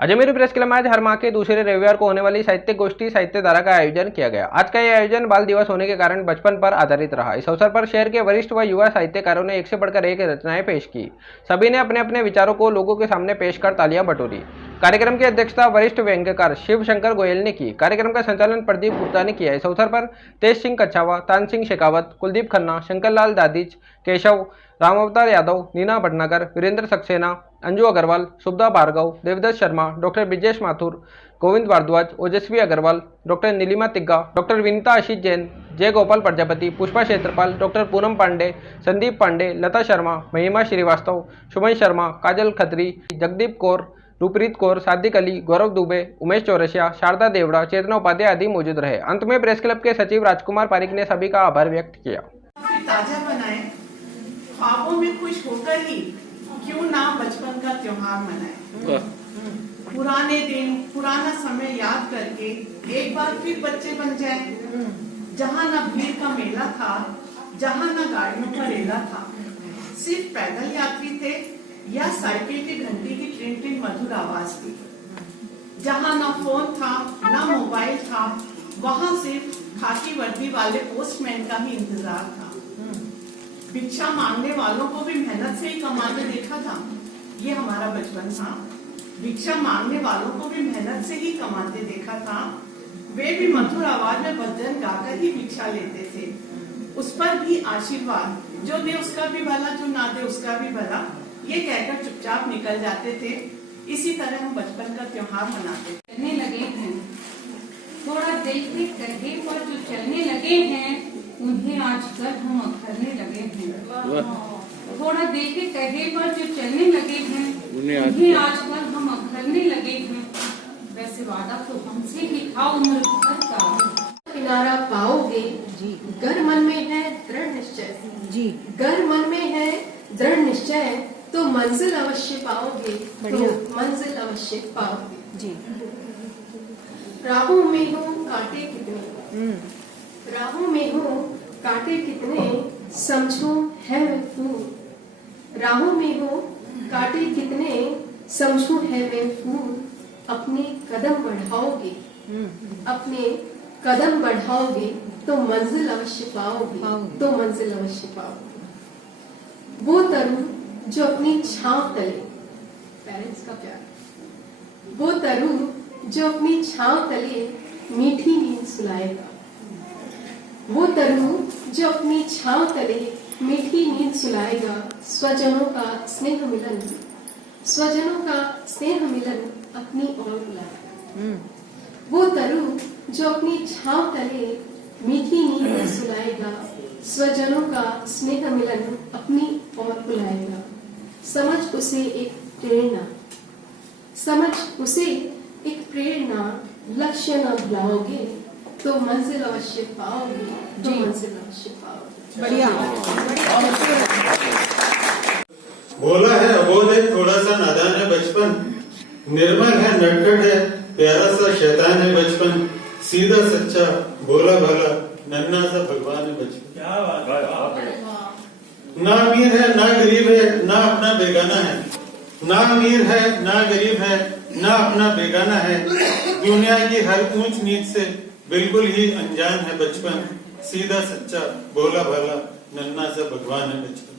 Ajmer press club में आज हर माह के दूसरे रविवार को होने वाली साहित्य गोष्ठी साहित्य धारा का आयोजन किया गया। आज का यह आयोजन बाल दिवस होने के कारण बचपन पर आधारित रहा। इस अवसर पर शहर के वरिष्ठ व युवा साहित्यकारों ने एक से बढ़कर एक रचनाएं पेश की। सभी ने अपने अपने विचारों को लोगों के सामने पेश कर तालियां बटोरी। कार्यक्रम की अध्यक्षता वरिष्ठ व्यंग्यकार शिव शंकर गोयल ने की। कार्यक्रम का संचालन प्रदीप गुप्ता ने किया। इस अवसर पर तेज सिंह कच्छावा, तान सिंह शेखावत, कुलदीप खन्ना, शंकरलाल दादिच, केशव, रामावतार यादव, नीना भटनागर, वीरेंद्र सक्सेना, अंजू अग्रवाल, सुब्धा भार्गव, देवदत्त शर्मा, डॉक्टर ब्रिजेश माथुर, गोविंद भारद्वाज, ओजस्वी अग्रवाल, डॉक्टर नीलिमा तिग्गा, डॉक्टर विनीता आशीष जैन, जय गोपाल प्रजापति, पुष्पा क्षेत्रपाल, डॉक्टर पूनम पांडे, संदीप पांडे, लता शर्मा, महिमा श्रीवास्तव, शुभन शर्मा, काजल खत्री, जगदीप कौर, रूपरीत कौर, सादिक अली, गौरव दुबे, उमेश चौरसिया, शारदा देवड़ा, चेतना उपाध्याय आदि मौजूद रहे। अंत में प्रेस क्लब के सचिव राजकुमार पारिक ने सभी का आभार व्यक्त किया। ताजा बनाए, ख्वाबों में खुश होकर ही क्यों ना बचपन का त्योहार मनाए। पुराने दिन, पुराना समय याद करके एक बार फिर बच्चे बन जाए। जहाँ ना भीड़ का मेला था, जहाँ ना गाड़ियों का रेला था, सिर्फ पैदल यात्री थे या साइकिल की घंटी की ट्रिन ट्रिन मधुर आवाज थी। जहाँ ना फोन था, ना मोबाइल था, वहाँ सिर्फ खाकी वर्दी वाले पोस्टमैन का ही इंतजार था। भिक्षा मांगने वालों को भी मेहनत से ही कमाते देखा था। ये हमारा बचपन था। भिक्षा मांगने वालों को भी मेहनत से ही कमाते देखा था। वे भी मधुर आवाज में भजन गाकर ही भिक्षा लेते थे। उस पर भी आशीर्वाद, जो दे उसका भी भला, जो ना दे उसका भी भला, ये कहकर चुपचाप निकल जाते थे। इसी तरह हम बचपन का त्योहार मनाते चलने लगे हैं। थोड़ा देखते कहे पर जो चलने लगे हैं, उन्हें आजकल हम अखरने लगे हैं। थोड़ा देखे कहे पर जो चलने लगे हैं, उन्हें आजकल हम अखरने लगे हैं। वैसे वादा तो हमसे ही था उम्र भर का। किनारा पाओगे गर मन में है दृढ़ निश्चय जी, गर मन में है दृढ़ निश्चय तो मंजिल अवश्य पाओगे, तो मंजिल अवश्य पाओगे जी। राहों में हो कांटे कितने, राहों में हो कांटे कितने, समझो है मैं फूल। राहों में हो कांटे कितने, समझो है मैं फूल। अपने कदम बढ़ाओगे, अपने कदम बढ़ाओगे तो मंजिल अवश्य पाओगे, तो मंजिल अवश्य पाओगे। वो तरु जो अपनी छांव तले, पेरेंट्स का प्यार, वो तरु जो अपनी छांव तले मीठी नींद सुलाएगा। वो तरु जो अपनी छांव तले मीठी नींद सुलाएगा। स्वजनों का स्नेह मिलन, स्वजनों का स्नेह मिलन अपनी ओर बुलाएगा। वो तरु जो अपनी छांव तले मीठी नींद सुलाएगा। स्वजनों का स्नेह मिलन अपनी ओर बुलाएगा। समझ उसे एक प्रेरणा, समझ उसे एक प्रेरणा, लक्ष्य न भुलाओगे तो मंजिल अवश्य पाओगे, तो मंजिल अवश्य पाओगे। बढ़िया। भोला है, अबोध है, थोड़ा सा नादान है बचपन। निर्मल है, नटखट है, प्यारा सा शैतान है बचपन। सीधा सच्चा भोला भाला नन्हा सा भगवान है बचपन। क्या बात है। ना अमीर है ना गरीब है, ना अपना बेगाना है। ना अमीर है ना गरीब है, ना अपना बेगाना है। दुनिया की हर ऊंच नीच से बिल्कुल ही अनजान है बचपन। सीधा सच्चा भोला भाला नन्हा सा भगवान है बचपन।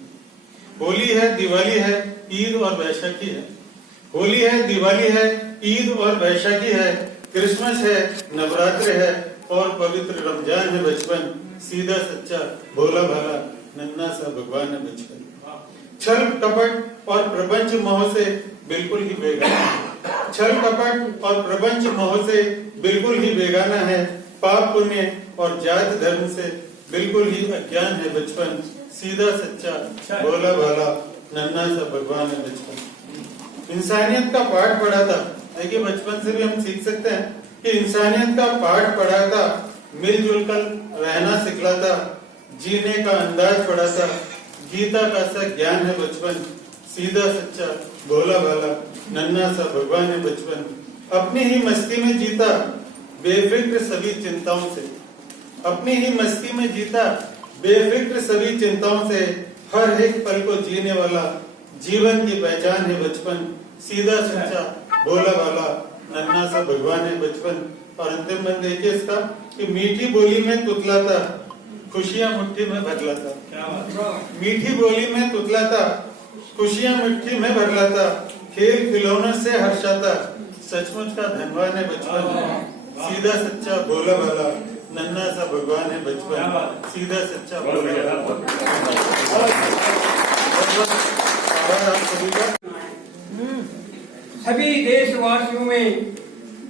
होली है, दिवाली है, ईद और वैशाखी है। होली है, दिवाली है, ईद और वैशाखी है। क्रिसमस है, नवरात्र है और पवित्र रमजान है बचपन। सीधा सच्चा भोला भाला नन्हा सा भगवान है बचपन। छल कपट और प्रपंच मोह से बिल्कुल ही बेगाना है। छल कपट और प्रपंच मोह से बिल्कुल ही बेगाना है। पाप पुण्य और जात धर्म से बिल्कुल ही अज्ञान है बचपन। सीधा सच्चा भोला भाला नन्हा सा भगवान है बचपन। इंसानियत का पाठ पढ़ा था। देखिए बचपन से भी हम सीख सकते हैं कि इंसानियत का पाठ पढ़ा था। मिलजुल कर रहना सिखलाता, जीने का अंदाज पढ़ाता। गीता का सा ज्ञान है बचपन। सीधा सच्चा भोला भाला नन्हा सा भगवान है बचपन। अपनी ही मस्ती में जीता बेफिक्र सभी चिंताओं से, अपनी ही मस्ती में जीता बेफिक्र सभी चिंताओं से। हर एक पल को जीने वाला जीवन की पहचान है बचपन। सीधा सच्चा भोला भाला नन्हा सा भगवान है बचपन। और अंतिम बंद देखिए इसका कि मीठी बोली में तुतलाता, खुशियां मुट्ठी में भर लाता। मीठी बोली में तुतलाता, खुशियां मुट्ठी में भर लाता, खेल खिलौनों से हर्षाता, सचमुच का धनवान है बचपन। सीधा सच्चा भोला भाला नन्हा सा भगवान है बचपन, सीधा सच्चा भोला भाला। सभी देशवासियों में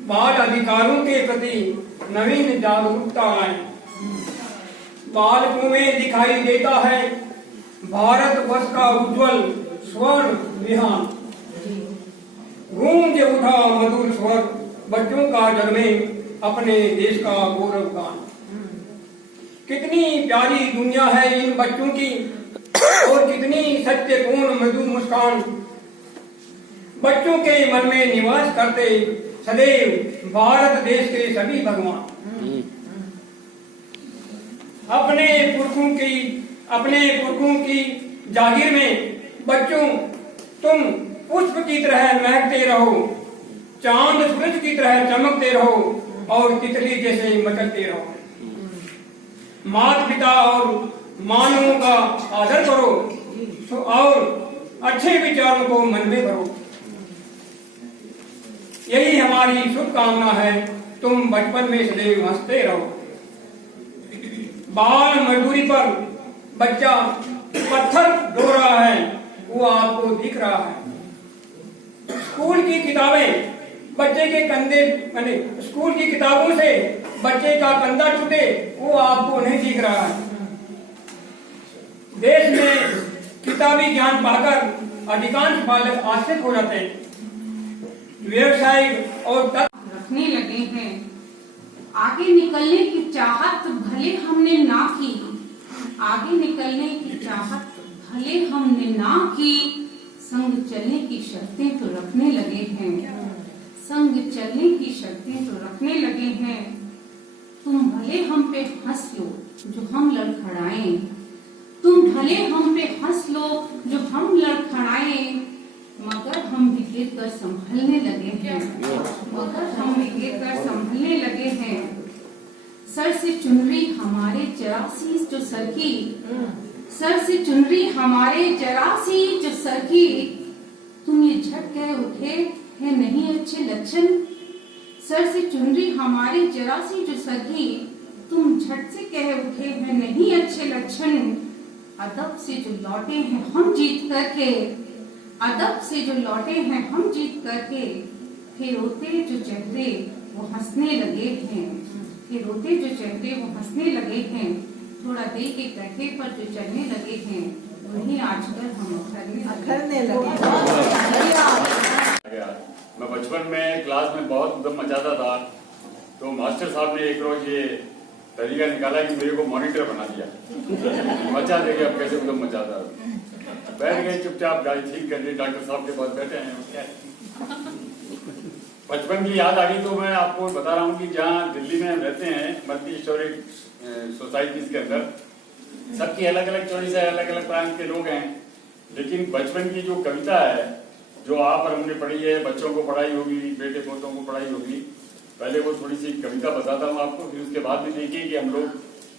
बाल अधिकारों के प्रति नवीन जागरूकता आए। बालकों में दिखाई देता है भारतवर्ष का उज्जवल स्वर्ण विहान। गूंज उठा मधुर स्वर, बच्चों का जन्मे अपने देश का गौरव गान। कितनी प्यारी दुनिया है इन बच्चों की, और कितनी सत्यपूर्ण मधुर मुस्कान। बच्चों के मन में निवास करते सदैव भारत देश के सभी भगवान। अपने पुरखों की जागीर में बच्चों तुम पुष्प की तरह महकते रहो, चांद सूरज की तरह चमकते रहो, और तितली जैसे मचलते रहो। माता पिता और मानवों का आदर करो और अच्छे विचारों को मन में करो। यही हमारी शुभकामना है, तुम बचपन में सदैव हंसते रहो। बाल मजदूरी पर बच्चा पत्थर ढो रहा है, वो आपको दिख रहा है। स्कूल की किताबें बच्चे के कंधे स्कूल की किताबों से बच्चे का कंधा टूटे, वो आपको नहीं दिख रहा है। देश में किताबी ज्ञान पाकर अधिकांश बालक आश्रित हो जाते हैं, व्यवसायिक और रखने लगे हैं। आगे निकलने की चाहत भले हमने ना की, आगे निकलने की चाहत भले हमने ना की, संग चलने की शर्तें तो रखने लगे हैं, संग चलने की शर्तें तो रखने लगे हैं। तुम भले हम पे हंस लो जो हम लड़खड़ाएं, तुम भले हम पे हंस लो जो हम लड़खड़ाएं, मगर हम भी गिर कर संभलने लगे हैं, मगर हम भी गिर कर संभलने लगे हैं। सर से चुनरी हमारे जरा सी जो सरकी, सर से चुनरी हमारे जरा सी जो सरकी, तुम ये झट कह उठे है नहीं अच्छे लक्षण। सर से चुनरी हमारे जरा सी जो सरकी, तुम झट से कह उठे है नहीं अच्छे लक्षण। अदब से जो लौटे हैं हम जीत करके, अदब से जो लौटे हैं हम जीत करके, फिर रोते जो चेहरे वो हंसने लगे हैं, फिर रोते जो चेहरे वो हंसने लगे हैं। थोड़ा देर के कटे पर जो चलने लगे हैं, वहीं आजकल हम अखरने लगे। मैं बचपन में क्लास में बहुत उधम मचाता था, तो मास्टर साहब ने एक रोज ये तरीका निकाला कि मेरे को मॉनिटर बना दिया। मचा देंगे अब कैसे उधम मचाता। बैठ गए चुपचाप, गाड़ी ठीक कर दी, डॉक्टर साहब के पास बैठे हैं। क्या बचपन की याद आ गई, तो मैं आपको बता रहा हूँ कि जहाँ दिल्ली में हम रहते हैं, मल्टी हिस्टोरिक सोसाइटीज के अंदर सबकी अलग अलग चॉइस है, अलग अलग प्रांत के लोग हैं। लेकिन बचपन की जो कविता है, जो आप और हमने पढ़ी है, बच्चों को पढ़ाई होगी, बेटे पोतों को पढ़ाई होगी, पहले वो थोड़ी सी कविता बताता हूँ आपको, फिर उसके बाद में देखिए कि हम लोग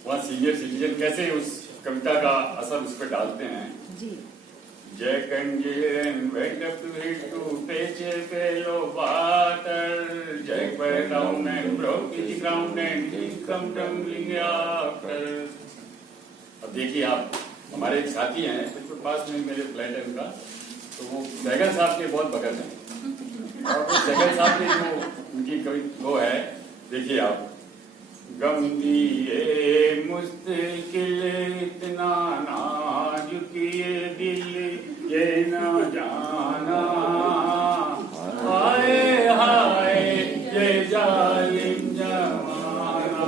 वहाँ सीनियर सिटीजन कैसे उस कविता का असर उस पर डालते हैं। जय कंजीरन जय down and broke the ground and come tumbling after. अब देखिए आप, हमारे एक साथी हैं बिल्कुल पास में मेरे फ्लैट है उनका, तो वो सहगल साहब के बहुत भगत हैं, और वो सहगल साहब के जो उनकी कवि वो है, देखिए आप। गम दिए मुश्किल इतना नाजुक ये दिल ये न जाना, हाय हाय ये जालिम जमाना।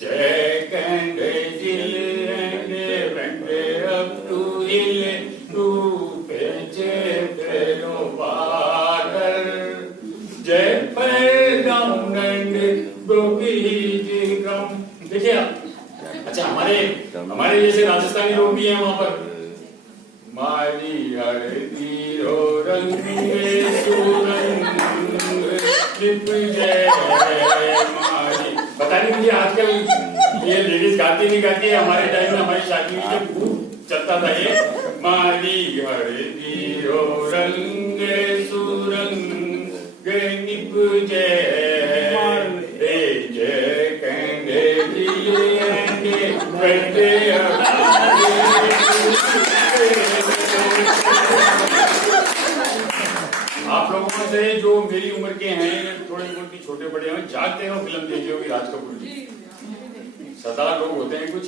Jack and Jill and went up to hill to fetch pail of water. जय पर डाउन एंड देखिए आप। अच्छा, हमारे जैसे राजस्थानी लोग भी हैं वहां पर। मारी हरदी हो रंग में सुरंग जय मारी। पता नहीं मुझे आजकल ये लेडीज गाती नहीं गाती है, हमारे टाइम में हमारी शादी में जब खूब चलता था ये मारी घर की हो रंग सुरंग निप जय जय कहने दिए कहते आप लोगों में से जो मेरी उम्र के हैं, थोड़े उम्र की छोटे बड़े हैं, जागते हो फिल्म देखी होगी राज कपूर की। सदा लोग होते हैं कुछ,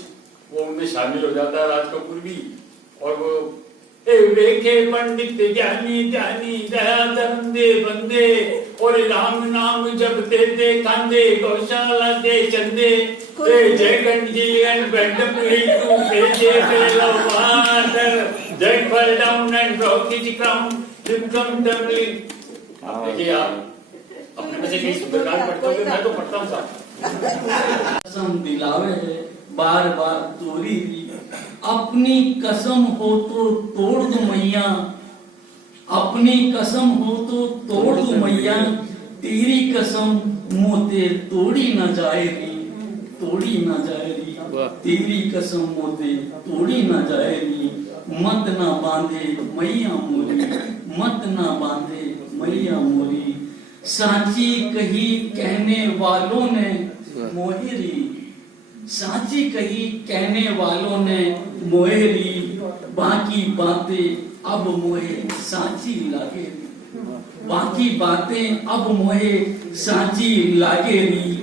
वो उनमें शामिल हो जाता है राज कपूर भी। और वो देखे पंडित ज्ञानी ज्ञानी दया धर्म दे बंदे, और राम नाम जपते थे कांदे गौशाला दे चंदे, जय गंजी एंड बेंडपुरी टू भेजे बेलो वाटर, जय fall down and broke his crown Vikram doubling. आप देखिए, आप अपने में से कहीं सुंदरकांड पढ़ते हो? मैं तो पढ़ता हूँ साहब। कसम दिलावे है बार बार तोरी दी, अपनी कसम हो तो तोड़ दो मैया, अपनी कसम हो तो तोड़ दो मैया, तेरी कसम मोते तोड़ी न जाए री, तोड़ी न जाए री, तेरी कसम मोते तोड़ी न जाए री, मत ना बांधे मैया मोरी, मत ना बांधे मैया मोरी, सांची कही कहने वालों ने मोहरी, सांची कही कहने वालों ने मोहरी, बाकी बातें अब मोहे सांची लागे, बाकी बातें अब मोहे सांची लागे री,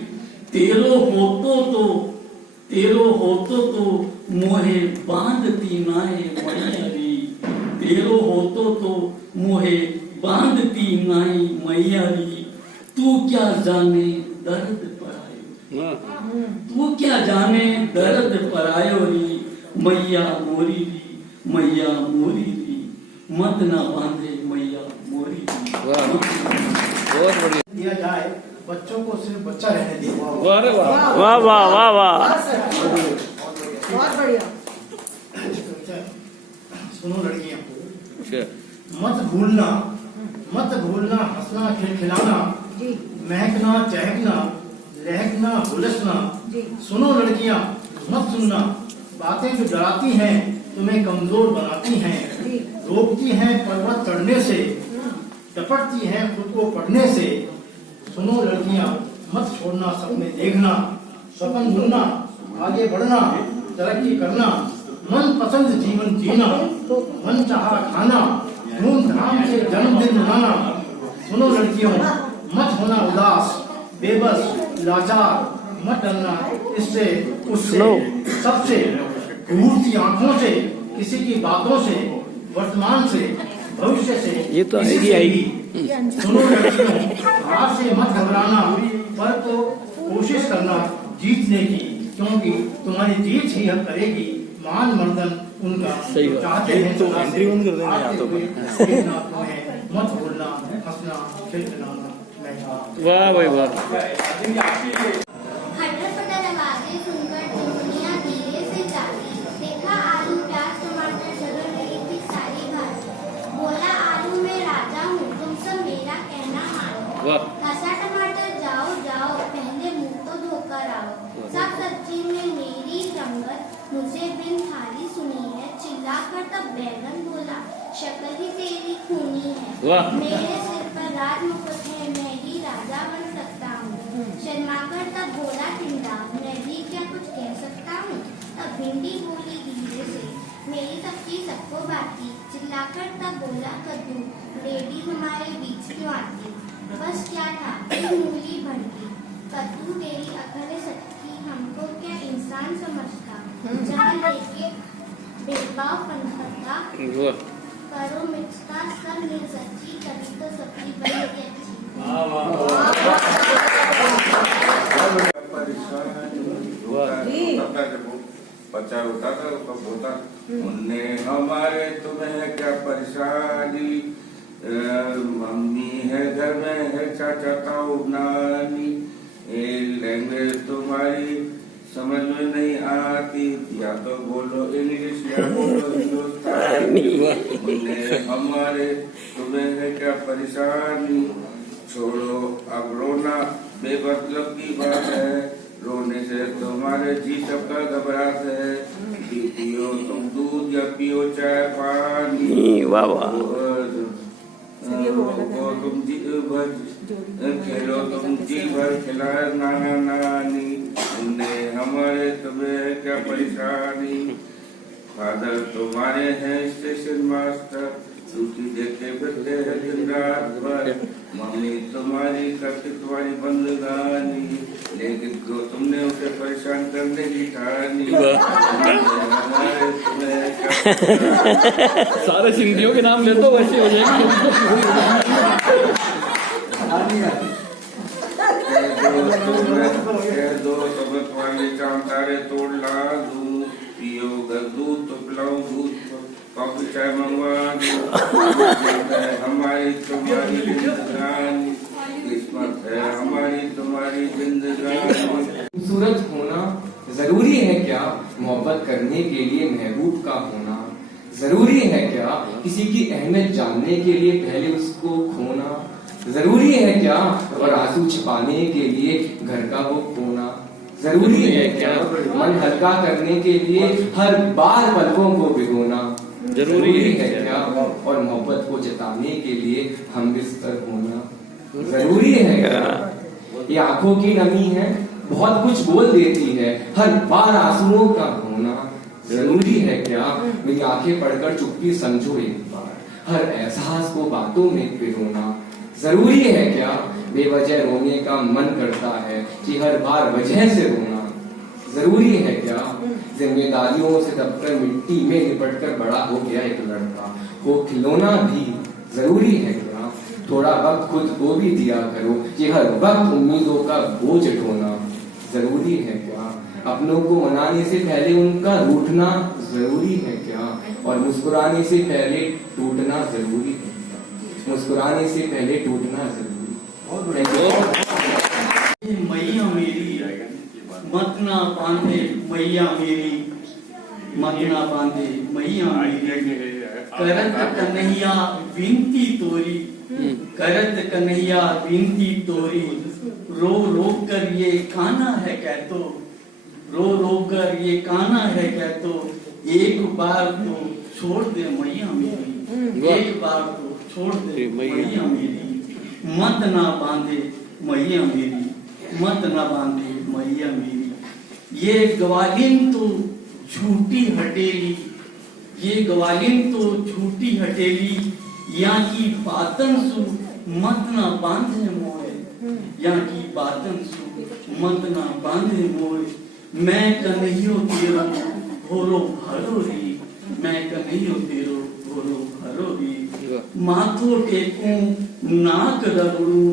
तेरो होतो तो मोहे बांधती नाए मैया री, तेरो होतो तो मोहे बांधती नाई मैया री, तू क्या जाने दर्द परायो, तू क्या जाने दर्द परायो री, मैया मोरी री, मैया मोरी री, मत ना बांधे मैया मोरी री। बहुत बढ़िया दिया जाए, बच्चों को सिर्फ बच्चा रहने दिया। वाह वाह वाह वाह, बहुत बढ़िया। सुनो लड़कियां, मत भूलना हंसना खिलखिलाना, महकना चहकना लहकना हुलसना। सुनो लड़कियां, मत सुनना बातें जो डराती हैं, तुम्हें कमजोर बनाती हैं, रोकती हैं पर्वत चढ़ने से, टपटती हैं खुद को पढ़ने से। सुनो लड़कियां, मत छोड़ना सपने देखना, सपन बुनना, आगे बढ़ना, तरक्की करना, मन पसंद जीवन जीना, मन चाहा खाना, धूमधाम से जन्मदिन मनाना। सुनो लड़कियों, मत होना उदास, बेबस, लाचार, मत डरना इससे उससे सबसे, घूरती आंखों से, किसी की बातों से, वर्तमान से, भविष्य से, ये तो आएगी। सुनो लड़कियों, हार से मत घबराना, पर तो कोशिश करना जीतने की, क्योंकि तुम्हारी जीत ही हम करेगी महान मर्दन उनका। चाहते हैं तो एंट्री बंद कर देंगे। मत भूलना हंसना खिलखिलाना। वाह भाई वाह। खटर-पटर आवाजें सुनकर चिमनियां धीरे से जागी, देखा आलू प्याज टमाटर जगह रही थी सारी भाजी, बोला आलू मैं राजा हूँ तुम सब मेरा कहना मानो, हंसा टमाटर जाओ जाओ पहले मुंह तो धोकर आओ, सब सब्जी में मेरी रंगत मुझे बिन थाली सुनी है, चिल्लाकर तब बैगन बोला शक्ल ही तेरी खूनी है, मेरे सिर पर राज मुकुट है मैं ही राजा बन सकता हूँ, शर्माकर तब बोला टिंडा मैं भी क्या कुछ कह सकता हूँ, तब भिंडी बोली धीरे से मेरी सब्जी सबको बाकी, चिल्लाकर तब बोला कद्दू लेडी हमारे बीच क्यों आती, बस क्या था मूली भड़की, कद्दू तेरी अकल सटकी हमको क्या इंसान समझता, जहाँ लेके भेदभाव पनपता, करो मिटता सब मिल सच्ची, तभी तो सब्जी बनेगी अच्छी। बच्चा होता था कब होता उनने हमारे तुम्हें क्या परेशानी, मम्मी है घर में है चाचा ताऊ नानी, लैंग्वेज तुम्हारी समझ में नहीं आती, या तो बोलो इंग्लिश या बोलो हिंदुस्तानी, उनने हमारे तुम्हें है क्या परेशानी, छोड़ो अब रोना, बेमतलब की बात है, रोने से तुम्हारे जी सबका घबरात है। पियो तुम दूध या पियो चाय पानी, वाह वाह। तुम जी भर खेलो, तुम जी भर खिलाए नाना नानी, उन्हें हमारे तुम्हें क्या परेशानी। फादर तुम्हारे हैं स्टेशन मास्टर, ड्यूटी देखे फिरते हैं दिन रात भर। मम्मी तुम्हारी करती तुम्हारी बंदगानी, लेकिन क्यों तुमने उसे परेशान करने की ठानी। हमारे तुम्हें क्या सारे सिंधियों के नाम ले तो वैसे हो जाएंगे। दो सबक वाले चांद तारे तोड़ ला दूं, पियो घर दूध तो पिलाऊं दूध, कॉफी चाय मंगवा दूं। हमारी तुम्हारी जिंदगानी, किस्मत है हमारी तुम्हारी जिंदगानी। खूबसूरत होना जरूरी है क्या? मोहब्बत करने के लिए महबूब का होना जरूरी है क्या? किसी की अहमियत जानने के लिए पहले उसको खोना जरूरी है क्या? और आंसू छिपाने के लिए घर का वो खोना जरूरी है क्या? मन हल्का करने के लिए हर बार पलकों को भिगोना जरूरी है क्या? और मोहब्बत को जताने के लिए हम बिस्तर होना जरूरी है क्या? ये आंखों की नमी है, बहुत कुछ बोल देती है, हर बार आंसुओं का होना जरूरी है क्या? मेरी आंखें पढ़कर चुप्पी समझो एक बार, हर एहसास को बातों में पिरोना जरूरी है क्या? बेवजह रोने का मन करता है कि हर बार वजह से रोना जरूरी है क्या? जिम्मेदारियों से दबकर मिट्टी में लिपटकर बड़ा हो गया एक लड़का, वो खिलौना भी जरूरी है क्या? थोड़ा वक्त खुद को भी दिया करो कि हर वक्त उम्मीदों का बोझ ढोना जरूरी है क्या? अपनों को मनाने से पहले उनका रूठना जरूरी है क्या? और मुस्कुराने से पहले टूटना जरूरी है क्या? मुस्कुराने से पहले टूटना जरूरी है। मैया मेरी मत ना बांधे, मैया मेरी मत ना बांधे, मैया मेरी। करत कन्हैया विनती तोरी, करत कन्हैया विनती तोरी। रो रो कर ये काना है कह तो, रो रो कर ये काना है कह तो, एक बार तो छोड़ दे मैया मेरी, एक बार तो छोड़ दे मैया मेरी। मत ना बांधे मैया मेरी, मत ना बांधे मैया मेरी। ये ग्वालिन तो झूठी हटेली, ये ग्वालिन तो झूठी हटेली। यहाँ की बातन सु मत ना बांधे मोए, यहाँ की बातन सु मत ना बांधे मोए। मैं कन्हैयो तेरो भोरो भरो री, मैं कन्हैयो तेरो भोरो भरो री। माथो टेकूं नाक रगड़ू,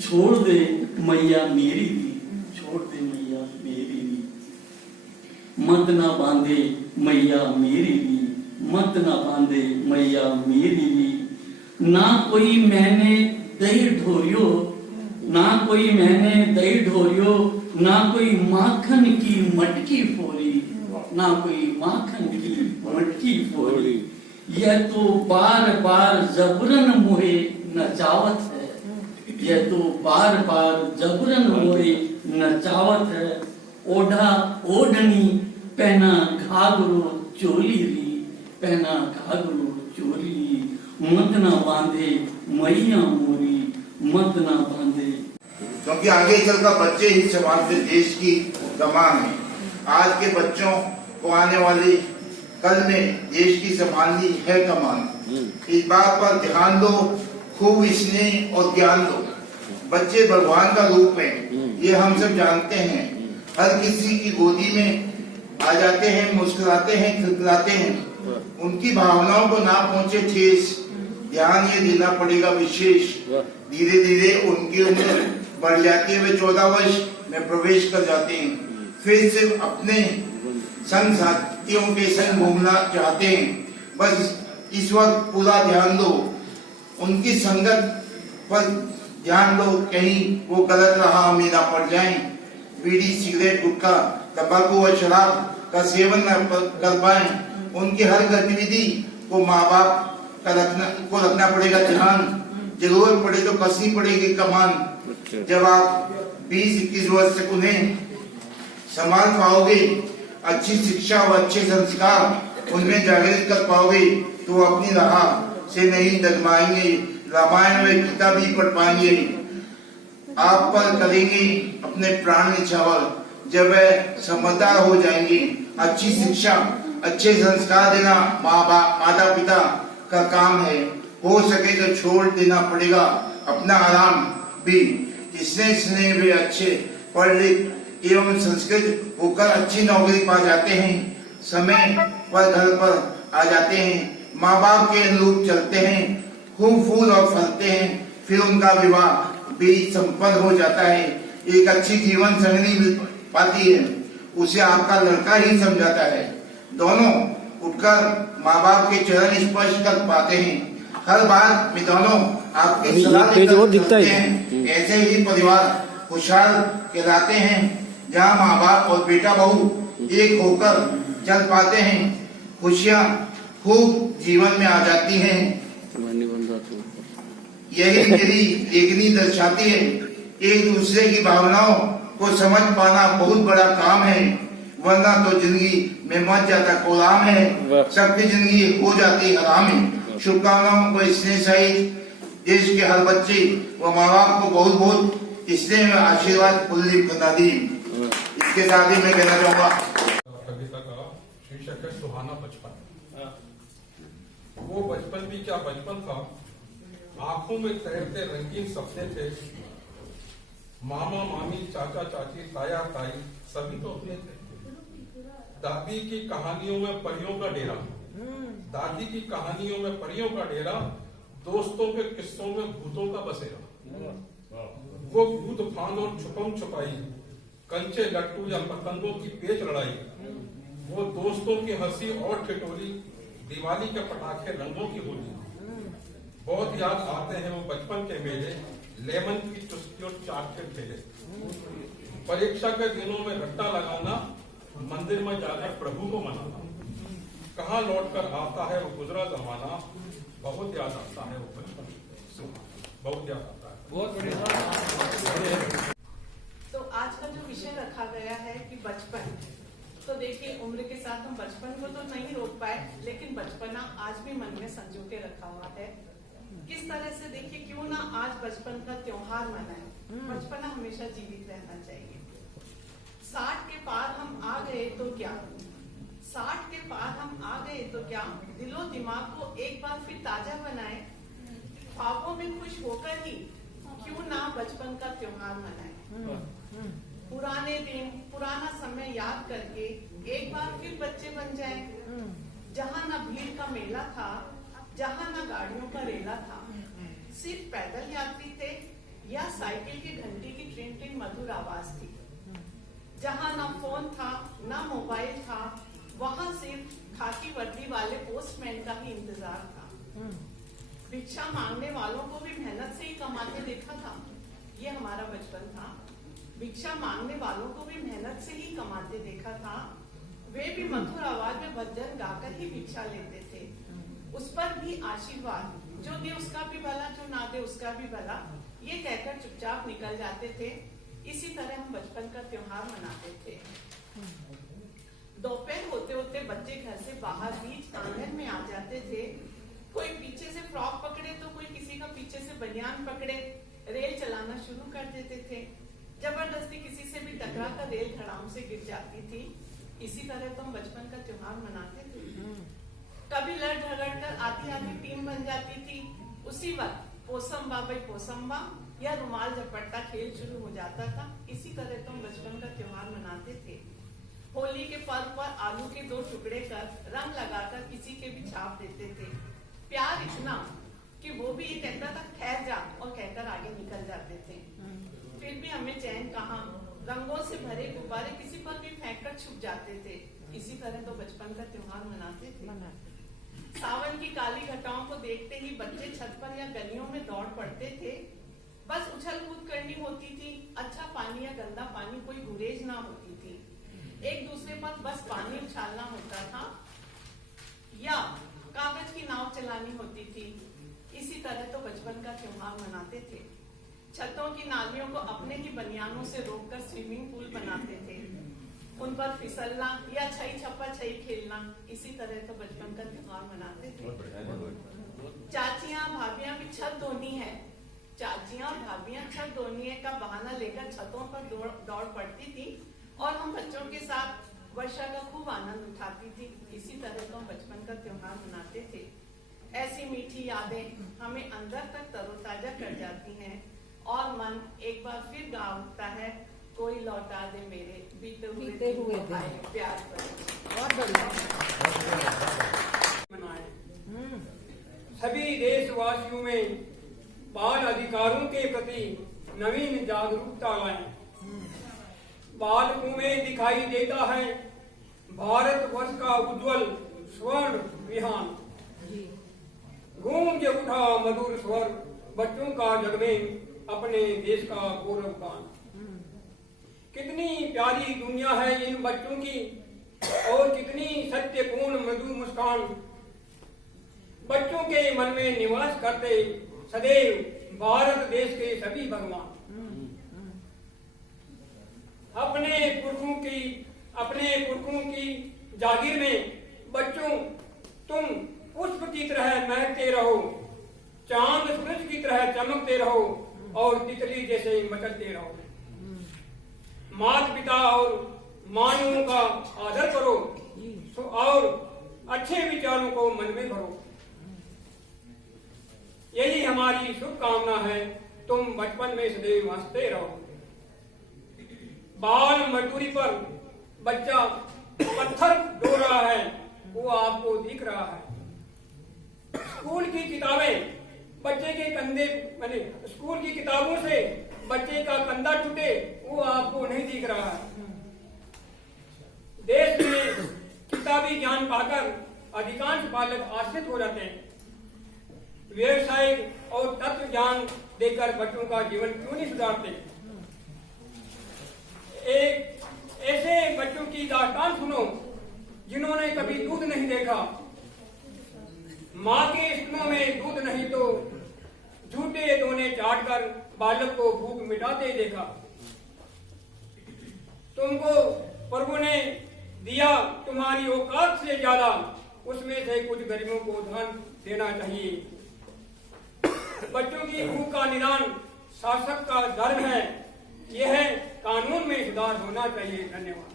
छोड़ दे मैया मेरी दी, छोड़ दे मैया मेरी दी। मत ना बांधे मैया मेरी दी, मत ना बांधे मैया मेरी दी। ना कोई मैंने दही ढोरियो, ना कोई मैंने दही ढोरियो, ना कोई माखन की मटकी फोरी, ना कोई माखन की मटकी फोरी। यह तो बार बार जबरन मुहे नचावत है, यह तो बार बार जबरन मुहे नचावत है। ओढ़ा ओढ़नी पहना घाघरो चोली री, पहना घाघरो चोली। मत ना बांधे मैया मोरी, मत ना बांधे। क्योंकि आगे चलकर बच्चे ही संभालते देश की कमान है। आज के बच्चों को आने वाली कल में देश की संभालनी है कमान। इस बात पर ध्यान दो, खूब स्नेह और ज्ञान दो। बच्चे भगवान का रूप है, ये हम सब जानते हैं। हर किसी की गोदी में आ जाते हैं, मुस्कुराते हैं, खिलखिलाते हैं। उनकी भावनाओं को ना पहुंचे ठेस, ध्यान ये देना पड़ेगा विशेष। धीरे धीरे उनकी उम्र बढ़ जाती है, वे 14 वर्ष में प्रवेश कर जाते हैं। फिर से अपने संग साथियों के संग घूमना चाहते हैं। बस इस वक्त पूरा ध्यान दो, उनकी संगत पर ध्यान दो, कहीं वो गलत राह में ना पड़ जाएं। बीड़ी, सिगरेट, गुटखा, तंबाकू और शराब का सेवन न कर पाए। उनकी हर गतिविधि को माँ बाप का रखना पड़ेगा ध्यान। जरूरत पड़े तो कसनी पड़ेगी कमान। जब आप 20-21 वर्ष तक उन्हें संभाल पाओगे, अच्छी शिक्षा और अच्छे संस्कार उनमें जागृत कर पाओगे, तो वो अपनी राह से नहीं डगमाएंगे, रामायण व गीता भी पढ़ पाएंगे, आप पर करेंगे अपने प्राण निछावर। जब वह समझदार हो जाएंगे, अच्छी शिक्षा अच्छे संस्कार देना माता पिता का काम है। हो सके तो छोड़ देना पड़ेगा अपना आराम भी। जिसने स्नेह वे अच्छे पढ़ लिख एवं संस्कृत होकर अच्छी नौकरी पा जाते हैं, समय पर घर पर आ जाते हैं, माँ बाप के अनुरूप चलते हैं, खूब फूल और फलते हैं, फिर उनका विवाह भी संपन्न हो जाता है, एक अच्छी जीवन संगनी मिल पाती है, उसे आपका लड़का ही समझाता है। दोनों उठकर माँ बाप के चरण स्पर्श कर पाते हैं, हर बात में दोनों आपकी सलाह लेकर हैं। ऐसे ही परिवार खुशहाल कहलाते हैं, जहाँ माँ बाप और बेटा बहू एक होकर चल पाते हैं, खुशियाँ खूब जीवन में आ जाती हैं। यही मेरी लेखनी दर्शाती है। एक दूसरे की भावनाओं को समझ पाना बहुत बड़ा काम है, वरना तो जिंदगी में मच जाता कोलाम है, सबकी जिंदगी हो जाती हराम है। शुभकामनाओं को स्नेह सहित देश के हर बच्चे व माँ बाप को बहुत बहुत स्नेह आशीर्वाद कुलदीप खन्नादी। इसके साथ ही मैं कहना चाहूँगा, कविता का शीर्षक है सुहाना बचपन। वो बचपन भी क्या बचपन था, आंखों में तैरते रंगीन सपने थे, मामा मामी चाचा चाची ताया ताई सभी तो अपने थे। दादी की कहानियों में परियों का डेरा, दादी की कहानियों में परियों का डेरा, दोस्तों के किस्सों में भूतों का बसेरा। वो कूद फांद और छुपम छुपाई, कंचे लट्टू या पतंगों की पेच लड़ाई, वो दोस्तों की हंसी और ठिठोली, दिवाली के पटाखे रंगों की होली। बहुत याद आते हैं वो बचपन के मेले, लेमन की चुस्की और चाट के ठेले। परीक्षा के दिनों में रट्टा लगाना, मंदिर में जाकर प्रभु को मनाना। कहाँ लौटकर आता है वो गुजरा जमाना, बहुत याद आता है वो बचपन, बहुत याद आता है। बहुत बढ़िया। तो आज का जो विषय रखा गया है कि बचपन, तो देखिए उम्र के साथ हम बचपन को तो नहीं रोक पाए, लेकिन बचपना आज भी मन में संजो के रखा हुआ है। किस तरह से देखिए, क्यों ना आज बचपन का त्योहार मनाएं, बचपना हमेशा जीवित रहना चाहिए। 60 के पार हम आ गए तो क्या, 60 के पार हम आ गए तो क्या, दिलो दिमाग को एक बार फिर ताजा बनाएं, ख्वाबों में खुश होकर ही क्यों ना बचपन का त्योहार मनाएं। पुराने दिन पुराना समय याद करके एक बार फिर बच्चे बन जाएं, जहाँ ना भीड़ का मेला था, जहाँ ना गाड़ियों का रेला था, सिर्फ पैदल यात्री थे या साइकिल की घंटी की ट्रिन ट्रिन मधुर आवाज थी। जहाँ ना फोन था ना मोबाइल था, वहाँ सिर्फ खाकी वर्दी वाले पोस्टमैन का ही इंतजार था। भिक्षा मांगने वालों को भी मेहनत से ही कमाते देखा था, ये हमारा बचपन था। भिक्षा मांगने वालों को भी मेहनत से ही कमाते देखा था, वे भी मधुर आवाज में भजन गाकर ही भिक्षा लेते थे। उस पर भी आशीर्वाद, जो दे उसका भी भला, जो ना दे उसका भी भला, ये कहकर चुपचाप निकल जाते थे। इसी तरह हम बचपन का त्योहार मनाते थे। दोपहर होते होते बच्चे घर से बाहर बीच आंगन में आ जाते थे। कोई पीछे से फ्रॉक पकड़े तो कोई किसी का पीछे से बनियान पकड़े रेल चलाना शुरू कर देते थे। जबरदस्ती किसी से भी टकरा कर रेल धड़ाम से गिर जाती थी। इसी तरह तो हम बचपन का त्योहार मनाते थे। कभी लड़ झगड़ कर आधी आधी टीम बन जाती थी। उसी वक्त पोसम्बा भाई पोसम्बा या रुमाल झपट्टा खेल शुरू हो जाता था। इसी तरह तो हम बचपन का त्योहार मनाते थे। होली के पर्व पर आलू के 2 टुकड़े कर रंग लगाकर किसी के भी छाप देते थे। प्यार इतना कि वो भी ये कहता था ठहर जा और कहकर आगे निकल जाते थे। फिर भी हमें चैन कहाँ, रंगों से भरे गुब्बारे किसी पर भी फेंककर छुप जाते थे। इसी तरह तो बचपन का त्योहार मनाते थे। सावन की काली घटाओं को देखते ही बच्चे छत पर या गलियों में दौड़ पड़ते थे। बस उछल कूद करनी होती थी। अच्छा पानी या गंदा पानी कोई गुरेज ना होती थी। एक दूसरे पर बस पानी उछालना होता था या कागज की नाव चलानी होती थी। इसी तरह तो बचपन का त्योहार मनाते थे। छतों की नालियों को अपने ही बनियानों से रोककर स्विमिंग पूल बनाते थे। उन पर फिसलना या छई छप्पा छई खेलना, इसी तरह तो बचपन का त्योहार मनाते थे। चाचियां भाभियां भी छत धोनी है, चाचियां और भाभियां छत धोनी का बहाना लेकर छतों पर दौड़ पड़ती थी और हम बच्चों के साथ वर्षा का खूब आनंद उठाती थी। इसी तरह तो हम बचपन का त्योहार मनाते थे। ऐसी मीठी यादें हमें अंदर तक तरोताजा कर जाती हैं और मन एक बार फिर गा उठता है, कोई लौटा दे मेरे बीते हुए दिन प्यार पर। बहुत बढ़िया। सभी देशवासियों में बाल अधिकारों के प्रति नवीन जागरूकता लाएं। बालकों में दिखाई देता है भारतवर्ष का उज्जवल स्वर्ण विहान। गूंज उठा मधुर स्वर बच्चों का जग में अपने देश का गौरव गान। कितनी प्यारी दुनिया है इन बच्चों की और कितनी सत्यपूर्ण मृदु मुस्कान। बच्चों के मन में निवास करते सदैव भारत देश के सभी भगवान। अपने पुरखों की जागीर में बच्चों तुम पुष्प की तरह महकते रहो, चांद सूरज की तरह चमकते रहो और तितली जैसे मचलते रहो। माता पिता और मानवों का आदर करो और अच्छे विचारों को मन में भरो। यही हमारी शुभकामना है, तुम बचपन में सदैव हंसते रहो। बाल मजदूरी पर बच्चा पत्थर ढो रहा है, वो आपको दिख रहा है। स्कूल की किताबें बच्चे के कंधे स्कूल की किताबों से बच्चे का कंधा टूटे, वो आपको नहीं दिख रहा है। देश में किताबी ज्ञान पाकर अधिकांश बालक आश्रित हो जाते हैं। व्यवसायिक और तत्व ज्ञान देकर बच्चों का जीवन क्यों नहीं सुधारते? एक ऐसे बच्चों की दास्तान सुनो जिन्होंने कभी दूध नहीं देखा। माँ के स्तनों में दूध नहीं तो झूठे दोने चाटकर बालक को भूख मिटाते देखा। तुमको प्रभु ने दिया तुम्हारी औकात से ज्यादा, उसमें से कुछ गरीबों को दान देना चाहिए। बच्चों की भूख का निदान शासक का धर्म है, यह कानून में सुधार होना चाहिए। धन्यवाद।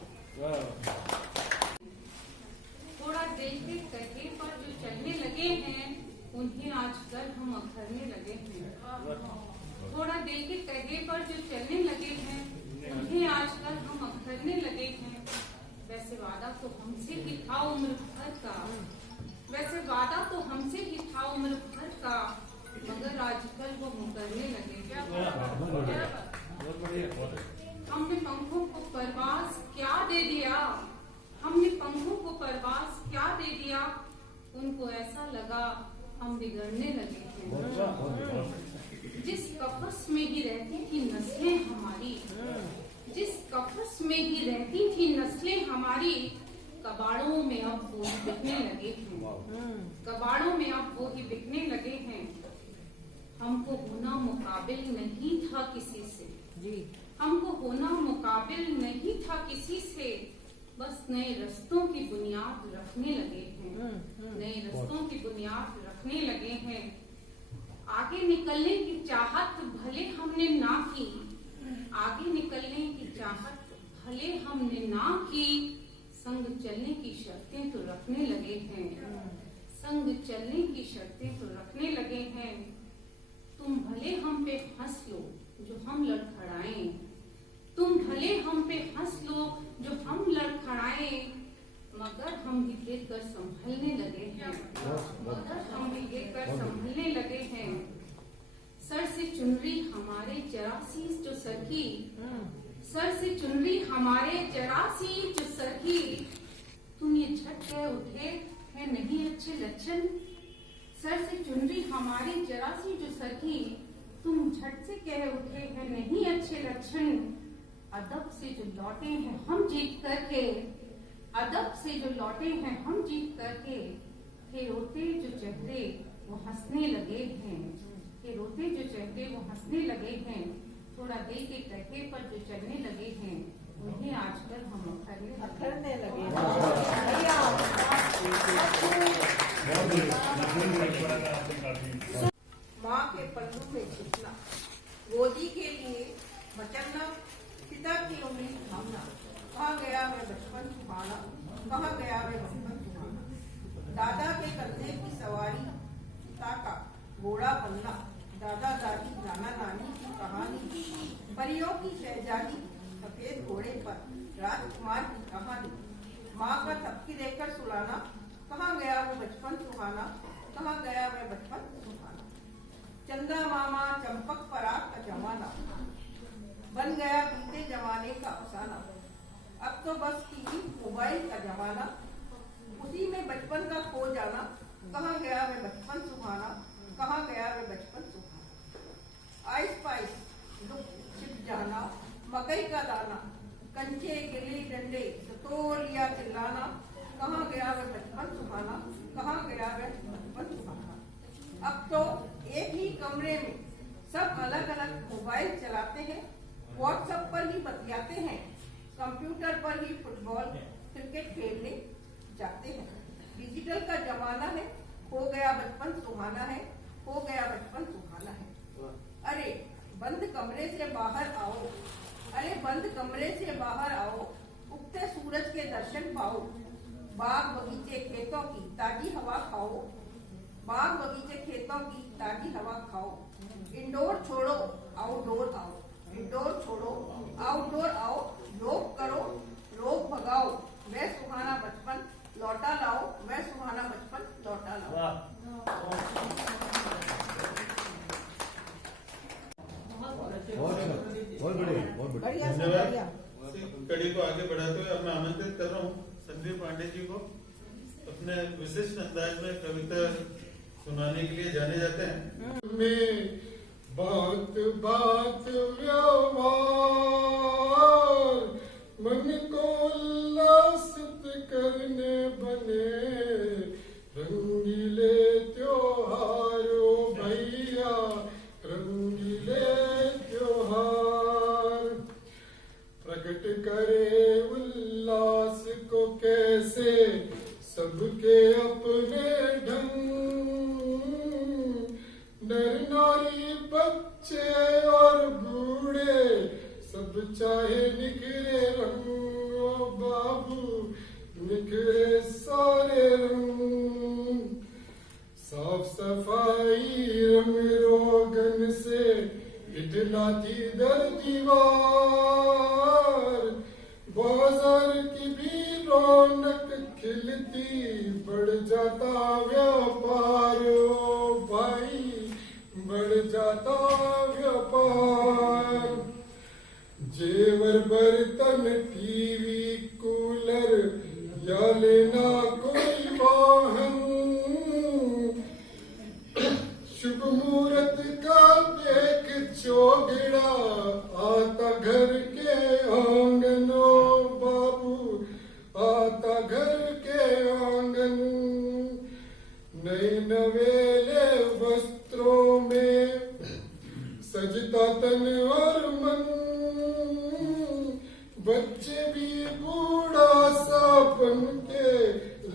थोड़ा देखे कहे पर जो चलने लगे हैं उन्हें आजकल हम अखरने लगे हैं। थोड़ा देखे कहे पर जो चलने लगे हैं उन्हें आजकल हम अखरने लगे हैं। वैसे वादा तो हमसे ही था उम्र भर का, वैसे वादा तो हमसे ही था उम्र भर का, मगर आजकल वो मुकरने लगे। हमने पंखों को परवास क्या दे दिया, हमने पंखों को परवास क्या दे दिया, उनको ऐसा लगा हम बिगड़ने लगे हैं। जिस कफस में ही रहती थी नस्लें हमारी, जिस कफस में ही रहती थी नस्लें हमारी, कबाड़ों में अब वो ही बिकने लगे हैं। कबाड़ों में अब वो ही बिकने लगे हैं। हमको होना मुकाबिल नहीं था किसी से, हमको होना मुकाबिल नहीं था किसी से, बस नए रस्तों की बुनियाद रखने लगे हैं। नए रस्तों की बुनियाद रखने लगे हैं। आगे निकलने की चाहत भले हमने ना की, आगे निकलने की चाहत भले हमने ना की, संग चलने की शर्तें तो रखने लगे हैं। संग चलने की शर्तें तो रखने लगे हैं। तुम भले हम पे हंस लो जो हम लड़खड़ाएं, तुम भले हम पे हंस लो जो हम लड़खड़ाएं, मगर हम भी देखकर संभलने लगे हैं। मगर हम भी देखकर संभलने लगे हैं। सर से चुनरी हमारे 84 जो सरकी, सर से चुनरी हमारे 84 जो सरकी, तुम ये झट कह उठे है नहीं अच्छे लक्षण। सर से चुनरी हमारे 84 जो सरकी, तुम झट से कह उठे है नहीं अच्छे लक्षण। अदब से जो लौटे हैं हम जीत करके, अदब से जो लौटे हैं हम जीत करके, फेरोते जो चेहरे वो हंसने लगे हैं, कि रोते जो चहटे वो हंसने लगे हैं, थोड़ा दे के कहे पर जो चलने लगे हैं, उन्हें आजकल हम अखरने लगे हैं। माँ के पल्लू में छिपना, गोदी के लिए मचलना, पिता की उम्मीद थामना, कहाँ गया वह बचपन सुहाना, कहाँ गया वह बचपन सुहाना। दादा के कंधे की सवारी, पिता का घोड़ा बनना, दादा दादी नाना नानी की कहानी, परियों की शहजादी, सफेद घोड़े पर राजकुमार की कहानी। माँ का थपकी देकर सुलाना, कहाँ गया वह बचपन सुहाना, कहाँ गया वह बचपन सुहाना। चंदा मामा चंपक पराग का जमाना, बन गया बीते जमाने का अफसाना। अब तो बस टीवी मोबाइल का जमाना, उसी में बचपन का खो जाना, कहाँ गया वह बचपन सुहाना, कहाँ गया वह बचपन सुहाना। आइस पाइस लुक छिप जाना, मकई का दाना, कंचे गिल्ली डंडे सतोलिया चिल्लाना, कहाँ गया वह बचपन सुहाना, कहाँ गया वह बचपन सुहाना। अब तो एक ही कमरे में सब अलग अलग मोबाइल चलाते हैं, व्हाट्सएप पर ही बतियाते हैं, कंप्यूटर पर ही फुटबॉल क्रिकेट खेलने जाते हैं। डिजिटल का जमाना है, हो गया बचपन सुहाना है, हो गया बचपन सुहाना है। अरे बंद कमरे से बाहर आओ, अरे बंद कमरे से बाहर आओ, उगते सूरज के दर्शन पाओ, बाग बगीचे खेतों की ताजी हवा खाओ, बाग बगीचे खेतों की ताजी हवा खाओ। इंडोर छोड़ो आउटडोर आओ, इंडोर छोड़ो आउटडोर आओ, योग करो रोग भगाओ, वह सुहाना बचपन लौटा लाओ, वह सुहाना बचपन लौटा लाओ। बढ़िया धन्यवाद। कड़ी को आगे बढ़ाते हुए अब मैं आमंत्रित कर रहा हूँ संदीप पांडे जी को अपने विशिष्ट अंदाज में कविता सुनाने के लिए जाने जाते हैं। में बात बात व्यवहार मन को उल्लासित करने बने रंगीले त्योहार ओ भैया रंगीले त्योहार प्रकट करे उल्लास को कैसे सबके अपने ढंग नर नारी बच्चे और बूढ़े सब चाहे निखरे रंग ओ बाबू निखरे सारे रंग साफ सफाई रंग रोगन से इटलाती दर दीवार बाजार की भी रौनक खिलती बढ़ जाता व्यापार ओ भाई बढ़ जाता व्यापार जेवर बर्तन टीवी कूलर या लेना कोई वाहन शुभ मुहूर्त का देख चौगड़ा आता घर के आंगन ओ बाबू आता घर के आंगन नए नवेले वस्त्रों में सजता तन और मन बच्चे भी बूढ़ा सा बन के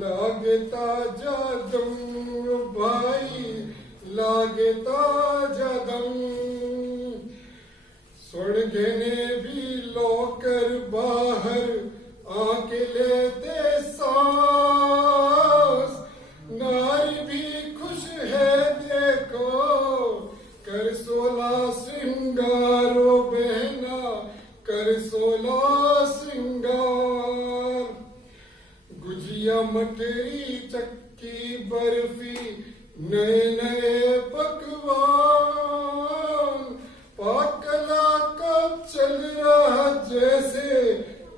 लागे ताजा दम भाई लागे ताजा दम स्वर्ण गहने भी लौकर बाहर आके लेते सांस नारी भी खुश है देखो कर 16 श्रृंगारो बहना कर 16 श्रृंगार गुजिया मठरी चक्की बर्फी नए नए पकवान पाकला का चल रहा जैसे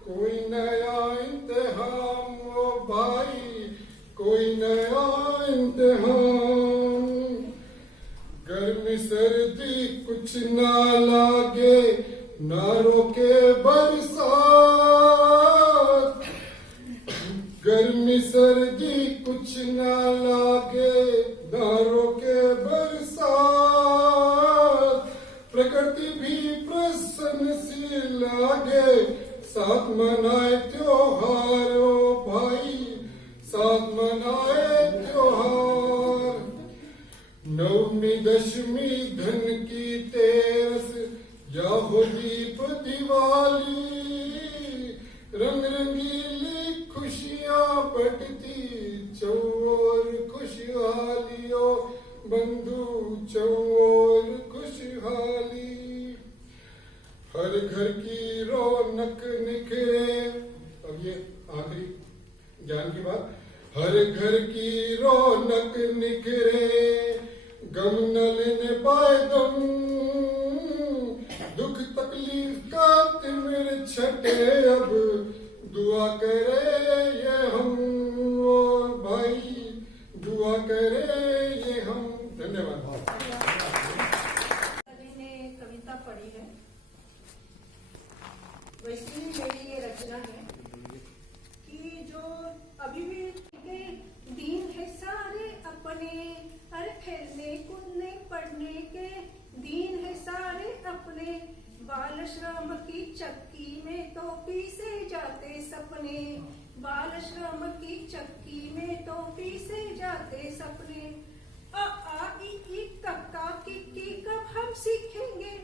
कोई नया इम्तिहान ओ भाई कोई नया इम्तिहान गर्मी सर्दी कुछ ना लागे ना रोके बरसात गर्मी सर्दी कुछ ना लागे, ना रोके बरसात, प्रकृति भी प्रसन्न सी लागे, साथ मनाए त्योहार ओ भाई, साथ मनाए त्योहार। नवमी दशमी धन की तेरस, या हो दीप दिवाली, रंग रंगीली खुशियां बटती, चौर खुशहालियों बंधु, चौर खुशहाली। हर घर की रौनक निखरे, अब ये आखिरी ज्ञान की बात, हर घर की रौनक निखरे, गम न लेने पाए दम, दुख तकलीफ का तिमिर छटे, अब दुआ करे ये हम और भाई, दुआ करे ये हम। धन्यवाद। ने कविता पढ़ी है, वैसे ही मेरी ये रचना है कि जो अभी भी दिन है सारे अपने, हर खेलने कूदने पढ़ने के दिन है सारे अपने, बाल श्रम की चक्की में तो पीसे जाते सपने, बाल श्रम की चक्की में तो पीसे जाते सपने। आ ई कक्का किक्की कब हम सीखेंगे,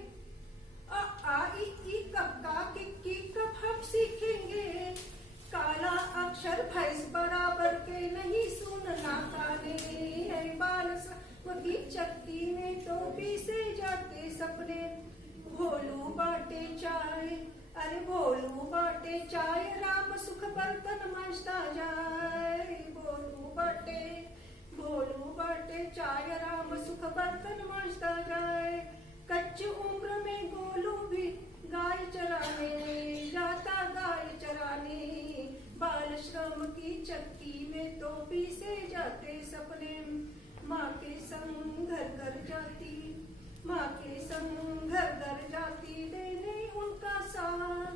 आ ई कक्का किक्की कब हम सीखेंगे, काला अक्षर भैंस बराबर के नहीं सुनना काने, है बाल श्रम की चक्की में तो पीसे जाते सपने। भोलू बाटे चाय, अरे भोलू बाटे चाय, राम सुख बर्तन मांजता जाए, भोलू बाटे चाय, राम सुख बर्तन मांजता जाए। कच्ची उम्र में गोलू भी गाय चराने जाता, गाय चराने, बाल श्रम की चक्की में तो पीसे जाते सपने। माँ के संग घर घर जाती, माँ के संग घर घर जाती, देने उनका साथ,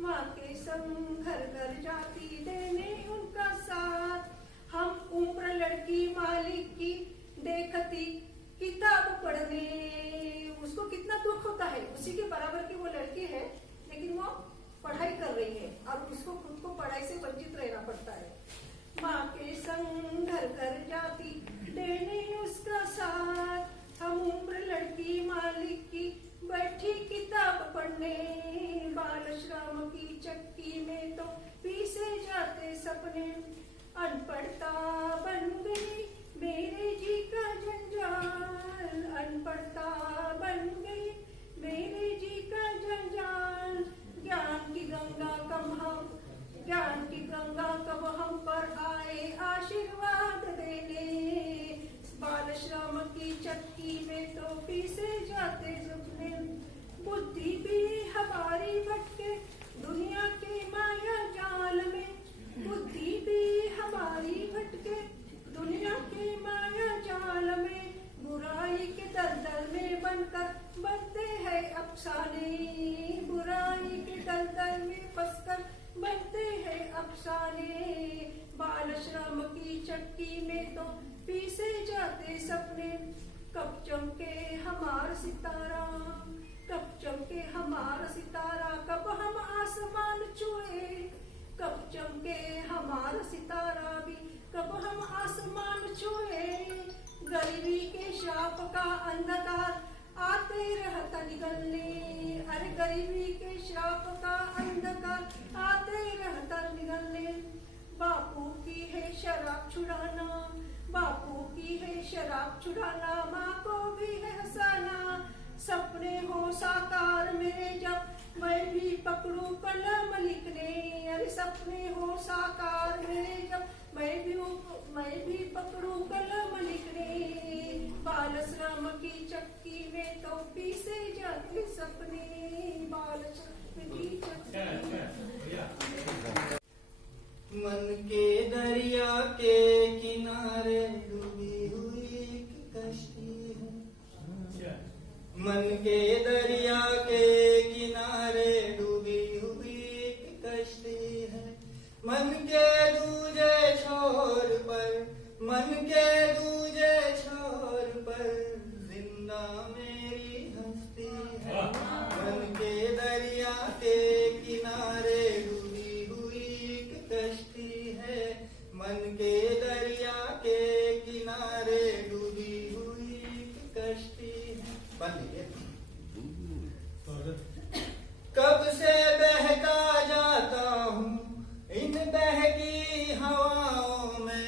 माँ के संग घर घर जाती, देने उनका साथ। हम उम्र लड़की मालिक की देखती किताब पढ़ने, उसको कितना दुख होता है, उसी के बराबर की वो लड़की है, लेकिन वो पढ़ाई कर रही है और उसको खुद को पढ़ाई से वंचित रहना पड़ता है। माँ के संग घर घर जाती, देने उसका साथ, हम उम्र लड़की मालिक की बैठी किताब पढ़ने, बाल श्रम की चक्की में तो पीसे जाते सपने। अनपढ़ता बन गई मेरे जी का जंजाल, अनपढ़ता बन गई मेरे जी का जंजाल, ज्ञान की गंगा कब हम पर आए आशीर्वाद देने, बाल श्रम की चक्की में तो पीसे जाते सपने। बुद्धि भी हमारी भटके दुनिया के माया जाल में, बुद्धि भी हमारी भटके दुनिया के माया जाल में, बुराई के दलदल में बनकर बनते हैं अफसाने, बुराई के दलदल में फंसकर बनते हैं अफसाने। बाल श्रम की चक्की में तो पीसे जाते सपने। कब चमके हमारा सितारा, कब चमके हमारा सितारा, कब हम आसमान छुए, कब चमके हमारा सितारा भी, कब हम आसमान छुए। गरीबी के शाप का अंधकार आते रहता निगलने, अरे गरीबी के शाप का अंधकार आते रहता निगलने। बापू की है शराब छुड़ाना, बापू की है शराब छुड़ाना, माँ को भी है हंसाना। सपने हो साकार मेरे जब मैं भी पकड़ू कलम लिखने, अरे सपने हो साकार मेरे जब मैं भी पकड़ू कलम लिखने। बाल श्रम की चक्की में तो पीसे जाते सपने, बाल श्रम की चक्की। मन के दरिया के किनारे डूबी हुई एक कश्ती है, मन के दरिया के किनारे डूबी हुई एक कश्ती है। मन के दूजे मन के दूजे छोर पर जिंदा मेरी हस्ती है। मन के दरिया के किनारे डूबी हुई एक कश्ती है। मन के दरिया के किनारे डूबी हुई एक कश्ती है। कब से बहका जाता हूँ इन बहकी हवाओं में।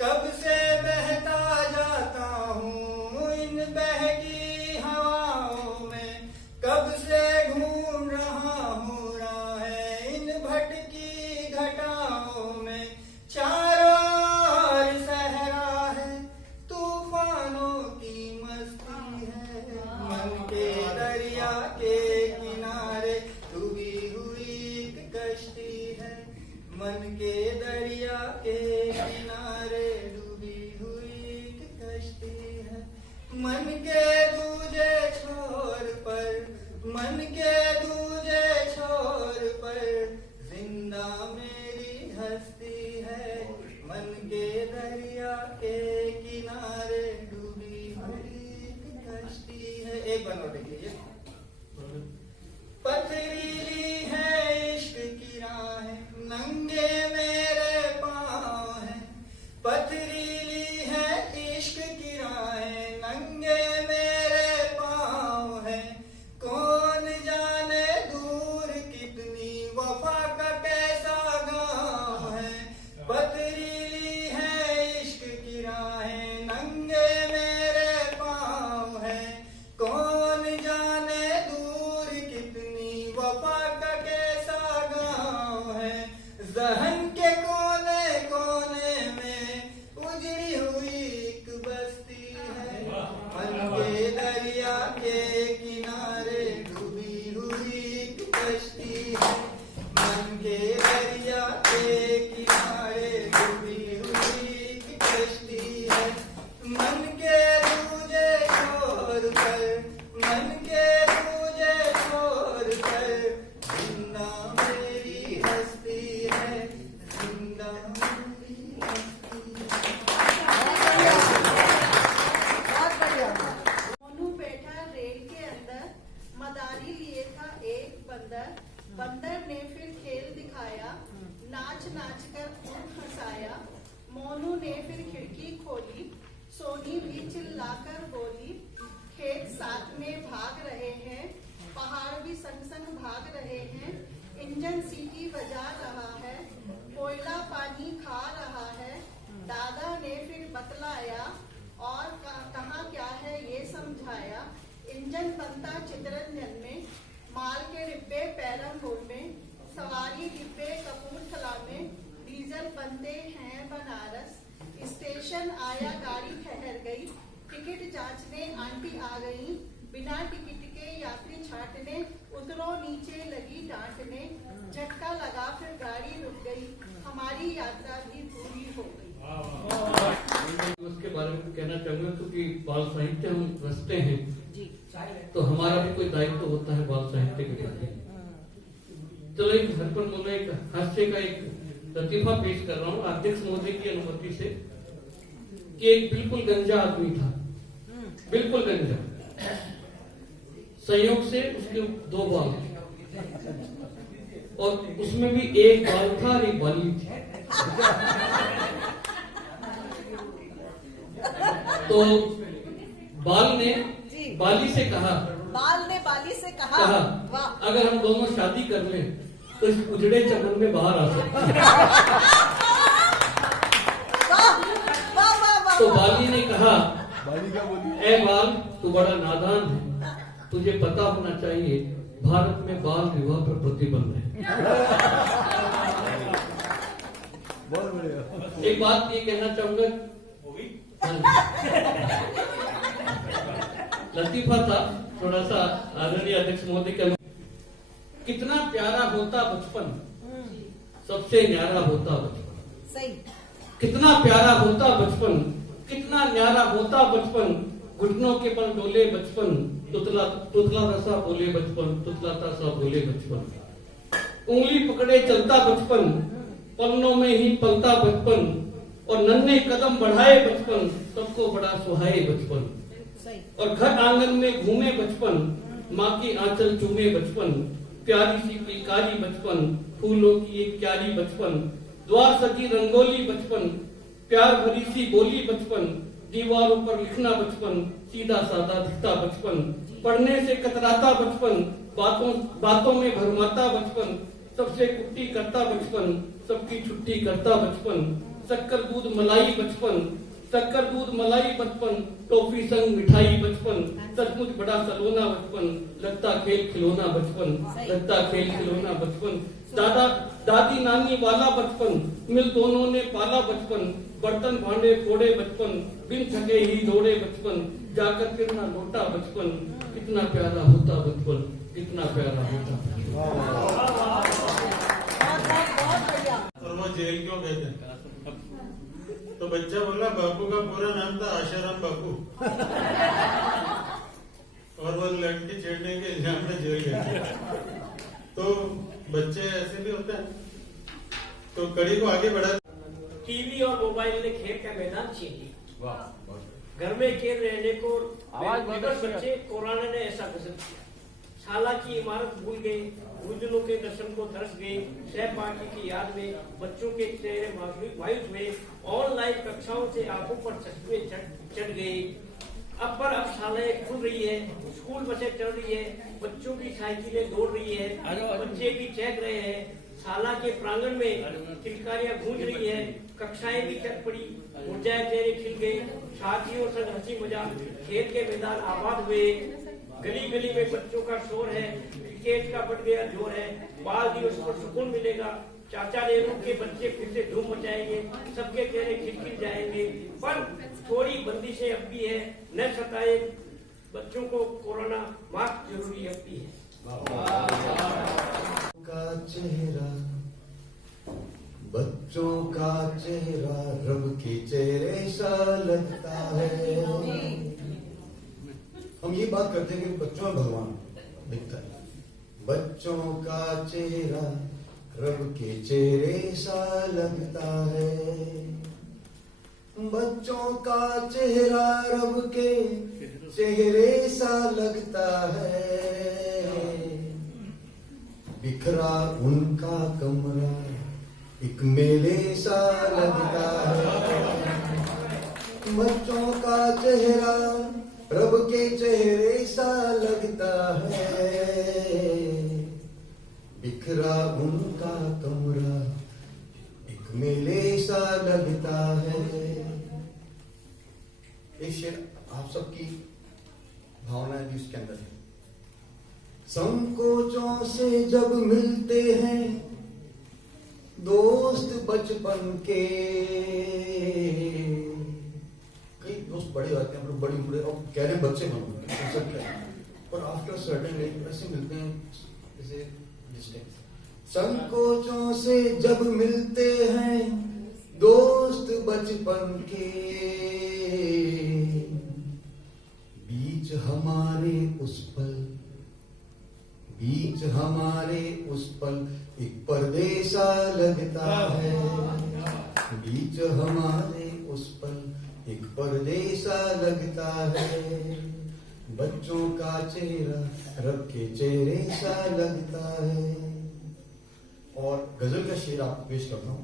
कब से बहका जाता हूँ इन बहकी हवाओं में। कब से घूम रहा हूँ राहें इन भटकी घटाओं में। चारों ओर सहरा है तूफानों की मस्ती है। मन के दरिया के किनारे डूबी हुई एक कश्ती है। मन के दरिया के किनारे डूबी हुई एक कश्ती है। मन के दूजे छोर पर, मन के दूजे छोर पर जिंदा मेरी हस्ती है। मन के दरिया के किनारे डूबी हुई एक कश्ती है। एक बार और देखिए। पथरीली है इश्क की राहें नंगे मेरे पाँव हैं। पथरीली है इश्क की राहें नंगे मेरे पाँव हैं। कौन जाने दूर कितनी वफा का कैसा गाँव है। पथरीली है इश्क की राहें नंगे मेरे पाँव हैं। कौन जाने दूर कितनी वफा का कैसा गाँव है। जहन के कोने कोने में उजड़ी हुई एक बस्ती है। मन के दरिया के किनारे डूबी हुई एक कश्ती है। मन के दरिया के किनारे डूबी हुई एक कश्ती है। मन के दूजे छोर पर, मन के दूजे छोर पर जिंदा मेरी हस्ती है। जिंदा मेरी हस्ती है। मोनू बैठा रेल के अंदर, मदारी लिए था एक बंदर। बंदर ने फिर खेल दिखाया, नाच नाच कर खूब हंसाया। मोनू ने फिर खिड़की खोली, सोनी भी चिल्लाकर बोली। खेत साथ में भाग रहे हैं, पहाड़ भी संग संग भाग रहे हैं। इंजन सीटी बजा रहा है, कोयला पानी खा रहा है। दादा ने फिर बतलाया और कहा क्या है ये समझाया। इंजन बनता चितरंजन में, माल के डिब्बे पैरमपुर में, सवारी डिब्बे कपूरथला में, डीजल बनते हैं बनारस। स्टेशन आया गाड़ी ठहर गई, टिकट जांचने आंटी आ गई। बिना टिकट के यात्री छाटने, उतरो नीचे लगी डांटने। झटका लगा फिर गाड़ी रुक गई, हमारी यात्रा भी पूरी हो गई। उसके बारे में कहना चाहूंगा क्योंकि बाल साहित्य हम रचते हैं तो हमारा भी कोई दायित्व होता है बाल साहित्य के प्रति। चलो एक हरपन मुन्ना एक हास्य का एक लतीफा पेश कर रहा हूँ अध्यक्ष महोदय की अनुमति से कि एक बिल्कुल गंजा आदमी था, बिल्कुल गंजा। संयोग से उसके 2 बाल और उसमें भी एक बाल था और एक बाली थी। तो बाल ने बाली से कहा, अगर हम दोनों शादी कर लें तो इस उजड़े चमन में बाहर आ सकते हैं। तो बाली ने कहा, ए बाल तू बड़ा नादान है, तुझे पता होना चाहिए भारत में बाल विवाह पर प्रतिबंध है। एक बात ये कहना चाहूंगा, लतीफा था थोड़ा सा आदरणीय अध्यक्ष महोदय के। कितना प्यारा होता बचपन, सबसे न्यारा होता बचपन। सही। कितना प्यारा होता बचपन, कितना न्यारा होता बचपन। घुटनों के बल डोले बचपन, तुतला तुतला सा बोले बचपन, तुतलाता सा बोले बचपन। उंगली पकड़े चलता बचपन, पन्नों में ही पलता बचपन। और नन्हे कदम बढ़ाए बचपन, सबको बड़ा सुहाए बचपन। और घर आंगन में घूमे बचपन, माँ की आंचल चूमे बचपन, प्यारी सी पिलकारी बचपन, फूलों की एक क्यारी बचपन, द्वार सजी रंगोली बचपन, प्यार भरी सी बोली बचपन, दीवारों पर लिखना बचपन, सीधा साधा दिखता बचपन, पढ़ने से कतराता बचपन, बातों में भरमाता बचपन, सबसे कुट्टी करता बचपन, सबकी छुट्टी करता बचपन, शक्कर दूध मलाई बचपन, शक्कर दूध मलाई बचपन, टॉफी संग मिठाई बचपन, सचमुच बड़ा सलोना बचपन, लगता खेल खिलौना बचपन, लगता खेल खिलौना बचपन, दादा दादी नानी वाला बचपन, मिल दोनों ने पाला बचपन, बर्तन भांडे फोड़े बचपन, बिन थके ही दौड़े बचपन, जाकर कितना लौटा बचपन, कितना प्यारा होता बचपन, कितना प्यारा होता। और वो जेल क्यों गए थे? तो बच्चा बोला बापू का पूरा नाम था आशाराम बापू और वो लड़की छेड़ने के इल्जाम में जेल गए। तो बच्चे ऐसे भी होते हैं। तो कड़ी को आगे बढ़ा। टीवी और मोबाइल ने खेल का मैदान छीन लिया। घर में अकेले रहने को बच्चे कोरोना ने ऐसा गजब किया। शाला की इमारत भूल गए, गुरुजनों के दर्शन को तरस गए, सहपाठी की याद में बच्चों के चेहरे मायूस हुए, ऑनलाइन कक्षाओं से आंखों पर चश्मे चढ़ गए। अब शालाएं खुल रही है, स्कूल बसें चल रही है, बच्चों की साइकिलें दौड़ रही है, बच्चे भी चहक रहे हैं, शाला के प्रांगण में किलकारियां गूंज रही है, कक्षाएं भी चल पड़ी, ऊर्जाएं चेहरे खिल गए, साथियों संग हंसी मजाक, खेल के मैदान आबाद हुए, गली गली में बच्चों का शोर है, क्रिकेट का बढ़ गया जोर है, बाल दिवस पर सुकून मिलेगा, चाचा नेहरू के बच्चे फिर से धूम मचाएंगे, सबके चेहरे खिलखिल जाएंगे। पर थोड़ी बंदिशें अब भी है, न सताए बच्चों को कोरोना, मास्क जरूरी अब भी है। का चेहरा, बच्चों का चेहरा रब के चेहरे सा लगता है। हम ये बात करते हैं कि बच्चों में भगवान दिखता है। बच्चों का चेहरा रब के चेहरे सा लगता है। बच्चों का चेहरा रब के चेहरे सा लगता है। बिखरा उनका कमरा एक मेले सा लगता है। बच्चों का चेहरा रब के चेहरे सा लगता है। बिखरा उनका कमरा एक मेले सा लगता है। एक शेर आप सबकी भावनाएं भी उसके अंदर है। संकोचों से जब मिलते हैं दोस्त बचपन के, कई दोस्त बड़े होते हैं, बड़ी उम्र और कह रहे हैं बच्चे बनो, और आफ्टर सर्टेन एज ऐसे मिलते हैं जैसे डिस्टेंस। संकोचों से जब मिलते हैं दोस्त बचपन के, बीच हमारे उस पल, बीच हमारे उस पल एक परदेसा लगता है। बीच हमारे उस पल एक परदेसा लगता है। बच्चों का चेहरा रब के चेहरे सा लगता है। और गजल का शेर आपको पेश करता हूँ।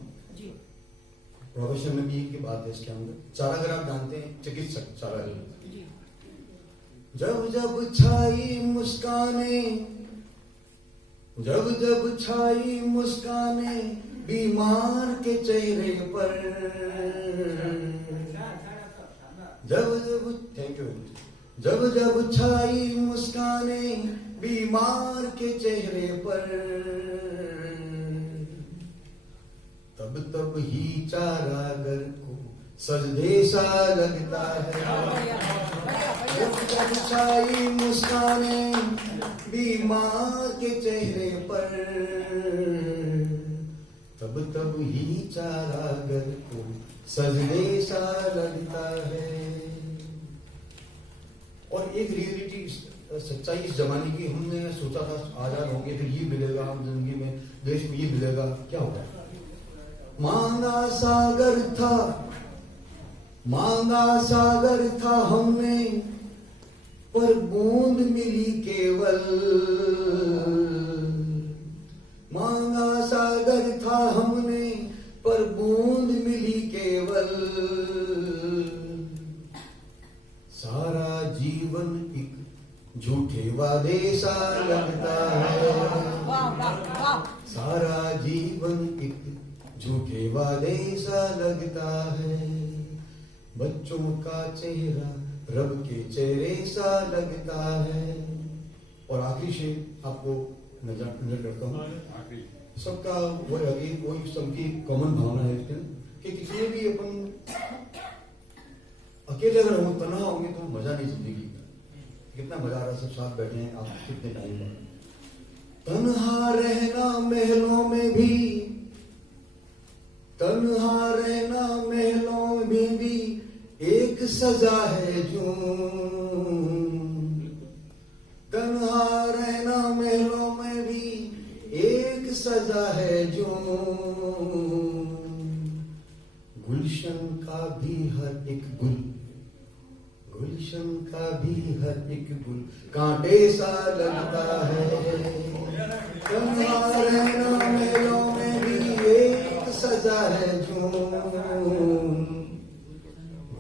प्रोफेशन में भी एक बात है इसके अंदर। चारागर आप जानते हैं, चिकित्सक चारागर। जब जब छाई मुस्काने, जब जब छाई मुस्काने बीमार के चेहरे पर, जब जब थैंक यू, जब जब छाई मुस्काने बीमार के चेहरे पर, तब तब ही चारागर को सजदे सा लगता है। जब जब छाई मुस्काने बीमार के चेहरे पर, तब तब ही चारागर को सजदे सा लगता है। और एक रियलिटी सच्चाई इस जमाने की, हमने सोचा था आजाद होंगे फिर ये मिलेगा, हम जिंदगी में देश में ये मिलेगा, क्या होगा। माना सागर था मांगा सागर था हमने पर बूंद मिली केवल, मांगा सागर था हमने पर बूंद मिली केवल, सारा जीवन एक झूठे वादे सा लगता है, सारा जीवन एक झूठे वादे सा लगता है, बच्चों का चेहरा रब के चेहरे सा लगता है। और आखिरी शेर आपको नजर करता हूँ, सबका वही सबकी कॉमन भावना है कि किसी भी अपन अकेले अगर हम तन्हा होंगे तो मजा नहीं जिंदगी का। कितना मजा आ रहा है सब साथ बैठे हैं, आप कितने टाइम बाद। तन्हा रहना महलों में भी, तन्हा रहना महलों में भी एक सजा है जो, तन्हा रहना महलों में भी एक सजा है जो, गुलशन का भी हर एक गुल, गुलशन का भी हर एक गुल कांटे सा लगता है, तन्हा रहना महलों में भी एक सजा है जो,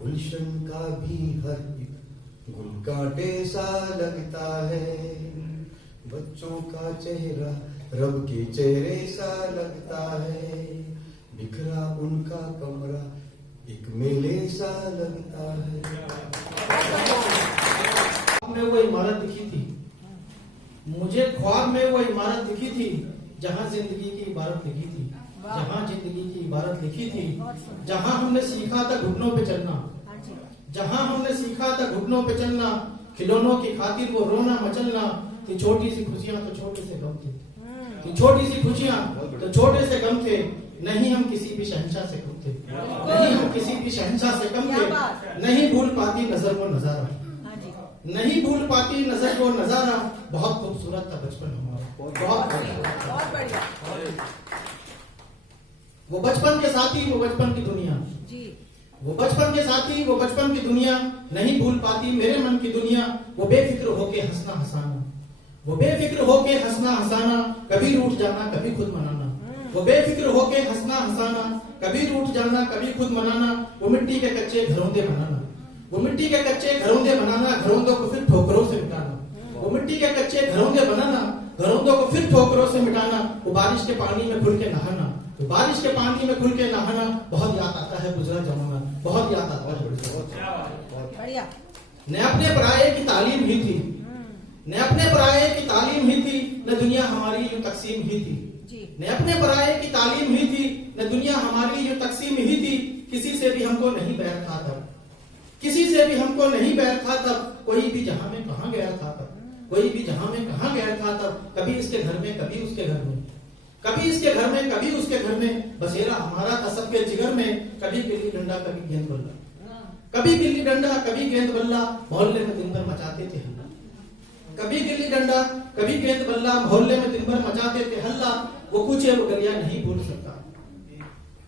गुलशन का भी हर एक गुल कांटे सा लगता है, बच्चों का चेहरा रब के चेहरे सा लगता है, बिखरा उनका कमरा एक मेले सा लगता है। में वो इमारत दिखी थी, मुझे ख्वाब में वो इमारत दिखी थी जहाँ जिंदगी की इबारत लिखी थी, जहाँ जिंदगी की इबारत लिखी थी, जहाँ हमने सीखा था घुटनों पे चलना, जहाँ हमने सीखा था घुटनों पे चलना, खिलौनों की खातिर वो रोना मचलना, कि छोटी सी खुशियां तो छोटे से गम थे, कि छोटी सी खुशियां तो छोटे से गम थे, नहीं हम किसी भी शहंशाह से कम थे, नहीं हम किसी भी शहंशाह से कम थे, नहीं भूल पाती नजर वो नजारा, नहीं भूल पाती नजर वो नजारा, बहुत खूबसूरत था बचपन हमारा, बहुत बढ़िया। वो बचपन के साथी वो बचपन की दुनिया, वो बचपन के साथी वो बचपन की दुनिया, नहीं भूल पाती मेरे मन की दुनिया, वो बेफिक्र होके हंसना हंसाना, वो बेफिक्र होके हंसना हंसाना, कभी रूठ जाना कभी खुद मनाना, वो बेफिक्र होके हंसना हंसाना, कभी रूठ जाना कभी खुद मनाना, वो मिट्टी के कच्चे घरौंदे बनाना, वो मिट्टी के कच्चे घरौंदे बनाना, घरौंदों को फिर ठोकरों से मिटाना, वो मिट्टी के कच्चे घरौंदे बनाना, घरौंदों को फिर ठोकरों से मिटाना, वो बारिश के पानी में खुल के नहाना, तो बारिश के पानी में खुल के नहाना, बहुत याद आता है गुजरा जमाना, बहुत याद आता है। न अपने पराये की तालीम ही थी, न अपने पराये की तालीम ही थी, न दुनिया हमारी यूं तकसीम ही थी, न अपने पराये की तालीम ही थी, न दुनिया हमारी यूं तकसीम ही थी, किसी से भी हमको नहीं बैर था तब, किसी से भी हमको नहीं बैर था तब, कोई भी जहां में कहां गया था तब, कोई भी जहां में कहां गया था तब, कभी इसके घर में कभी उसके घर में, कभी इसके घर में कभी उसके घर में, बसेरा हमारा था सबके जिगर में, कभी गिल्ली डंडा कभी गेंद बल्ला, कभी गिल्ली डंडा कभी गेंद बल्ला, मोहल्ले में दिन भर मचाते थे हल्ला, कभी गिल्ली डंडा कभी गेंद बल्ला, मोहल्ले में दिन भर मचाते थे हल्ला, वो कूचे वो गलियां नहीं भूल सकता,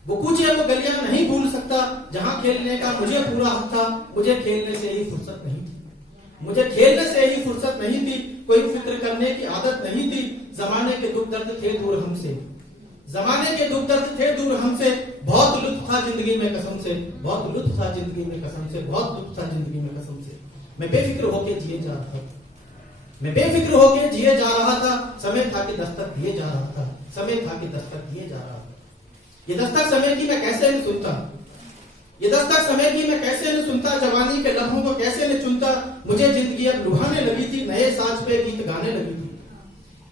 वो कूचे वो गलियां नहीं भूल सकता, जहां खेलने का मुझे पूरा हक था, मुझे खेलने से ही फुर्सत नहीं थी, मुझे खेलने से ही फुर्सत नहीं थी, कोई फिक्र करने की आदत नहीं थी, जमाने के दुख दर्द थे दूर हमसे, जमाने के दुख दर्द थे दूर हमसे, बहुत लुत्फ था जिंदगी में कसम से, बहुत लुत्फ था जिंदगी में कसम से, बहुत लुत्फ था जिंदगी में कसम से, मैं बेफिक्र होके जिए जा रहा था, मैं बेफिक्र होके जिए जा रहा था, समय था कि दस्तक दिए जा रहा था, समय था कि दस्तक दिए जा रहा था, ये दस्तक समय की मैं कैसे नहीं सुनता, ये दस्तक समय की मैं कैसे न सुनता, जवानी के लम्हों को कैसे न चुनता, मुझे जिंदगी अब लुभाने लगी थी, नए साज पे गीत गाने लगी थी,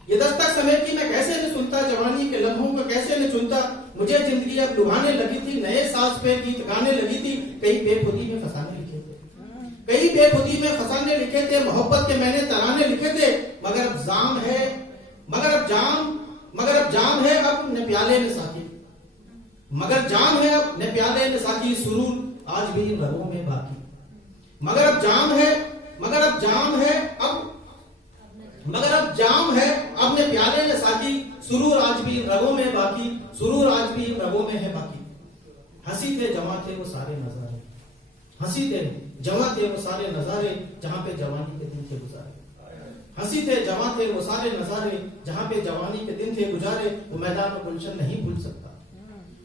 ये दस्तक समय की मैं कैसे न सुनता, जवानी के लम्हों को कैसे न चुनता, मुझे जिंदगी अब लुभाने लगी थी, नए साज पे गीत गाने लगी थी, कई बेखुदी में फसाने लिखे थे, कई बेखुदी में फसाने लिखे थे, मोहब्बत के मैंने तराने लिखे थे, मगर अब जाम है, मगर अब जाम है अब न प्याले न साकी, मगर जाम है अब न प्याले न साकी, सुरूर आज भी रगों में बाकी, मगर अब जाम है अब न प्याले न साकी, सुरूर आज भी रगों में बाकी, सुरूर आज भी रगों में है बाकी, हंसी थे जमा थे वो सारे नजारे, हंसी थे जवां थे वो सारे नजारे जहां पे जवानी के दिन थे गुजारे। हंसी थे जवां थे वो सारे नजारे जहां पे जवानी के दिन थे गुजारे। वो मैदान और गुलशन नहीं भूल सकता,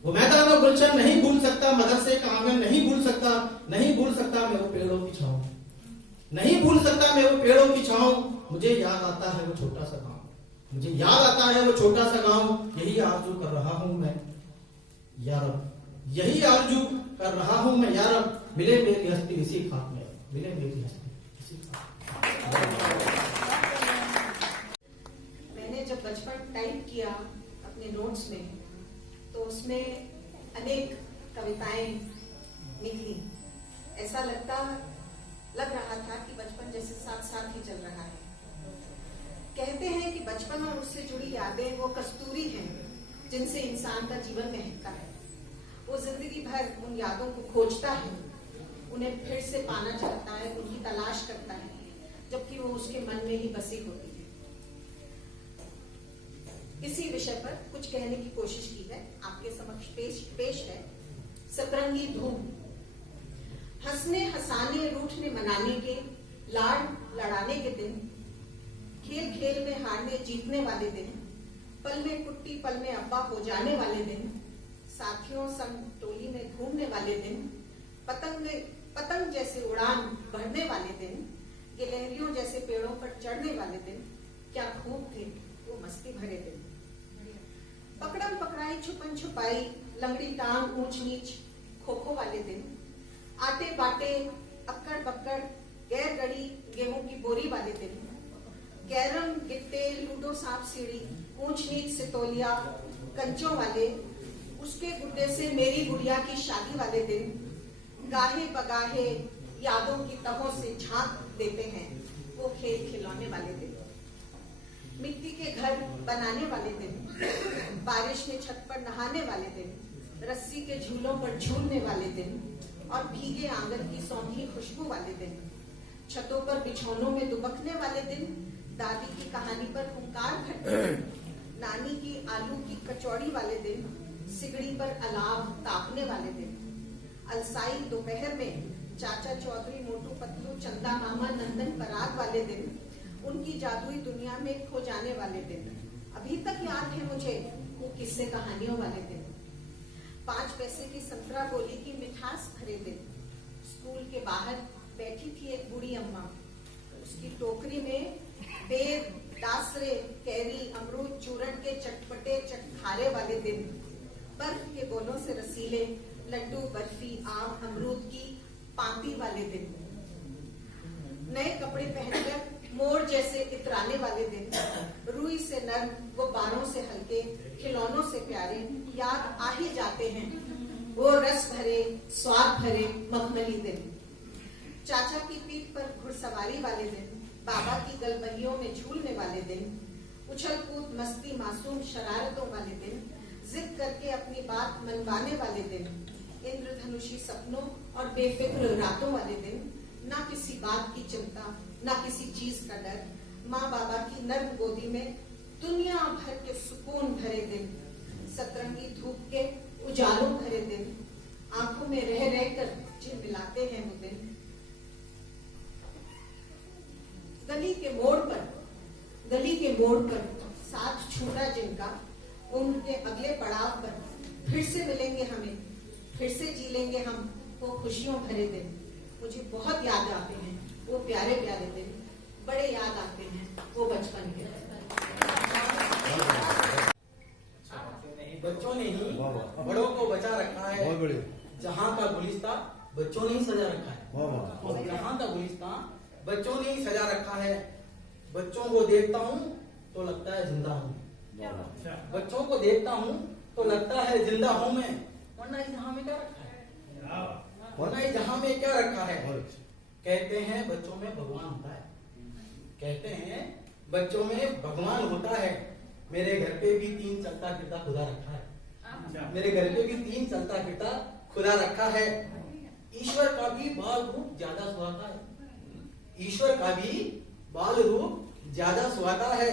वो मैदान और गुलशन नहीं भूल सकता, मदरसे का आंगन नहीं भूल सकता, नहीं भूल सकता मैं वो पेड़ों की छाँव, नहीं भूल सकता मैं वो पेड़ों की छाँव। मुझे याद आता है वो छोटा सा गाँव, मुझे याद आता है वो छोटा सा गाँव। यही आरज़ू कर रहा हूँ मैं या रब, यही आरज़ू कर रहा हूँ मैं या रब। मिले मेरी हस्ती इसी खाक में, मिले मेरी हस्ती इसी खाक में। मैंने जब बचपन टाइप किया अपने नोट्स में तो उसमें अनेक कविताएं निकली। ऐसा लग रहा था कि बचपन जैसे साथ साथ ही चल रहा है। कहते हैं कि बचपन और उससे जुड़ी यादें वो कस्तूरी हैं जिनसे इंसान का जीवन महकता है। वो जिंदगी भर उन यादों को खोजता है, उन्हें फिर से पाना चाहता है, उनकी तलाश करता है, जबकि वो उसके मन में ही बसी होती है। इसी विषय पर कुछ कहने की कोशिश की है, आपके समक्ष पेश है सतरंगी धूम। हंसने हंसाने रूठने मनाने के, लाड लड़ाने के दिन, खेल खेल में हारने जीतने वाले दिन, पल में कुट्टी पल में अब्बा हो जाने वाले दिन, साथियों संग टोली में घूमने वाले दिन, पतंग जैसे उड़ान बढ़ने वाले दिन, गिलहरियों जैसे पेड़ों पर चढ़ने वाले दिन, क्या खूब थे वो मस्ती भरे दिन। पकड़म पकड़ाई छुपन छुपाई, लंगड़ी टांग ऊंच नीच खो खो वाले दिन, आटे बाटे अक्कड़ बक्कड़ गैर गड़ी गेहूं की बोरी वाले दिन, कैरम गिट्टे लूडो सांप सीढ़ी ऊंच नीच से तौलिया कंचों वाले, उसके गुड्डे से मेरी गुड़िया की शादी वाले दिन, गाहे बगाहे यादों की तहों से झांक देते हैं वो खेल खिलौने वाले दिन। मिट्टी के घर बनाने वाले दिन, बारिश में छत पर नहाने वाले दिन, रस्सी के झूलों पर झूलने वाले दिन और भीगे आंगन की सौंधी खुशबू वाले दिन, छतों पर बिछौनों में दुबकने वाले दिन, दादी की कहानी पर हुंकार भरते दिन, नानी की आलू की कचौड़ी वाले दिन, सिगड़ी पर अलाव तापने वाले दिन, अलसाई दोपहर में चाचा चौधरी मोटू पतलू चंदा मामा नंदन पराग वाले दिन, उनकी जादुई दुनिया में खो जाने वाले दिन। अभी तक याद है मुझे वो किस्से कहानियों वाले दिन, 5 पैसे की संतरा गोली की मिठास भरे दिन, स्कूल के बाहर बैठी थी एक बूढ़ी अम्मा, उसकी टोकरी में बेर दासरे कैरी अमरूद चूरन के चटपटे चटखारे वाले दिन, बर्फ के गोलों से रसीले लड्डू बर्फी आम अमरूद की पांति वाले दिन, नए कपड़े पहनकर मोर जैसे इतराने वाले दिन, रुई से नर्म वो बारों से हल्के खिलौनों से प्यारे याद आ ही जाते हैं वो रस भरे स्वाद भरे मखमली दिन, चाचा की पीठ पर घुड़सवारी वाले दिन, बाबा की गलबहियों में झूलने वाले दिन, उछल कूद मस्ती मासूम शरारतों वाले दिन, जिद करके अपनी बात मनवाने वाले दिन, इंद्रधनुषी सपनों और बेफिक्र रातों वाले दिन, ना किसी बात की चिंता ना किसी चीज का डर, माँ बाबा की नर्म गोदी में दुनिया भर के सुकून भरे दिन, सतरंगी धूप के उजालों भरे दिन, आंखों में रह रहकर झिलमिलाते हैं वो दिन। गली के मोड़ पर साथ छूटा जिनका, उम्र के अगले पड़ाव पर फिर से मिलेंगे हमें, फिर से जी लेंगे हम वो खुशियों भरे दिन। मुझे बहुत याद आते हैं वो प्यारे प्यारे दिन, बड़े याद आते हैं वो बचपन के। बच्चों ने ही बड़ों को बचा रखा है, जहाँ का गुलिस्ता बच्चों ने ही सजा रखा है, जहाँ का गुलिस्ता बच्चों ने ही सजा रखा है। बच्चों को देखता हूँ तो लगता है जिंदा हूँ, बच्चों को देखता हूँ तो लगता है जिंदा हूँ मैं, वरना इस जहाँ में क्या रखा है, वरना इस जहाँ में क्या रखा है। कहते हैं बच्चों में भगवान होता है, कहते हैं बच्चों में भगवान होता है। मेरे घर पे भी 3 चलता फिरता खुदा रखा है, मेरे घर पे भी 3 चलता फिरता खुदा रखा है। ईश्वर का भी बाल रूप ज्यादा सुहाता है, ईश्वर का भी बाल रूप ज्यादा सुहाता है।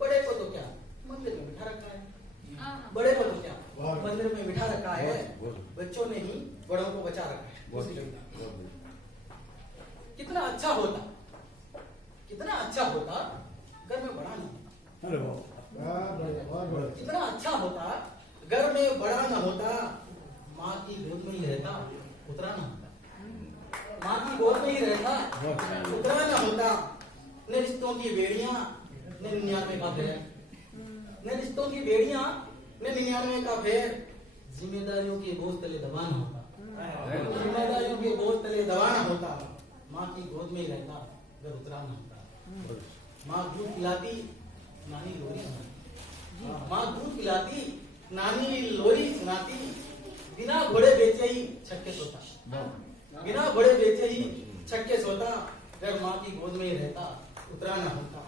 बड़े को तो क्या मंदिर में बिठा रखा है, बड़े को तो क्या मंदिर में बिठा रखा है, बच्चों ने ही बड़ों को बचा रखा है। कितना अच्छा होता, कितना अच्छा होता घर में बड़ा नहीं होता, कितना अच्छा होता घर में बड़ा न होता, माँ की गोद में ही रहता उतरा न होता, माँ की गोद में ही रहता उतरा न होता। न रिश्तों की बेड़ियां न 99 का फेर, न रिश्तों की बेड़ियां न 99 का फेर, जिम्मेदारियों के बोझ तले दबाना होता, जिम्मेदारियों के बोझ तले दबाना होता, माँ की गोद में ही रहता घर उतरा न होता। माँ दूध पिलाती नानी लोरी सुनाती, माँ दूध पिलाती नानी लोरी सुनाती, बिना घोड़े बेचे ही छक्के सोता, बिना घोड़े बेचे ही छक्के सोता, घर माँ की गोद में ही रहता उतरा न होता।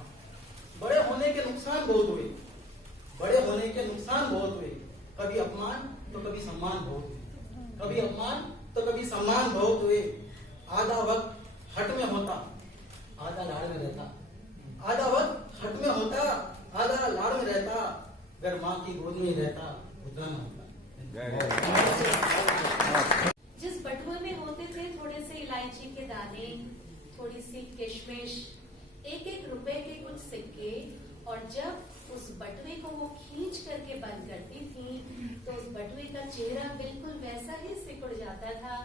बड़े होने के नुकसान बहुत हुए, बड़े होने के नुकसान बहुत हुए, कभी अपमान तो कभी सम्मान बहुत हुए, कभी अपमान तो कभी सम्मान बहुत हुए। आधा वक्त हट में होता आधा लाड़ में रहता, आधा वक्त हट में होता आधा लाड़ में रहता, घर माँ की गोद में ही रहता उतरा न होता। जिस बटुए में होते थे थोड़े से इलायची के दाने, थोड़ी सी किशमिश, एक एक रुपए के कुछ सिक्के, और जब उस बटुए को वो खींच करके बंद करती थी तो उस बटुए का चेहरा बिल्कुल वैसा ही सिकुड़ जाता था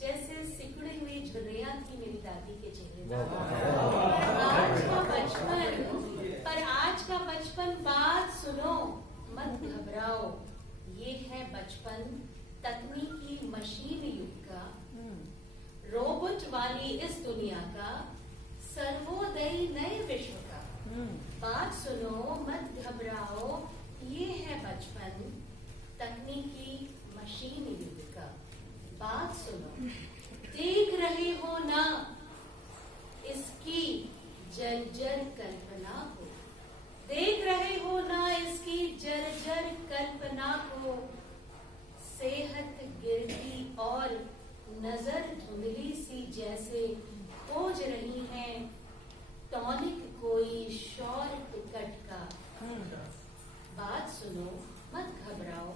जैसे सिकुड़ी हुई झुर्रियां थी मेरी दादी के चेहरे पर। आज का बचपन, पर आज का बचपन, बात सुनो मत घबराओ, ये है बचपन तकनीकी मशीन युग का, रोबोट वाली इस दुनिया का, सर्वोदयी नए विश्व का। बात सुनो मत घबराओ, ये है बचपन तकनीकी मशीन युग का। बात सुनो, देख रहे हो ना इसकी जर्जर कल्पना को, देख रहे हो ना इसकी जर्जर कल्पना को, सेहत गिरती और नजर धुंधली सी जैसे खोज रही है टॉनिक कोई शॉर टिकट का। बात सुनो मत घबराओ,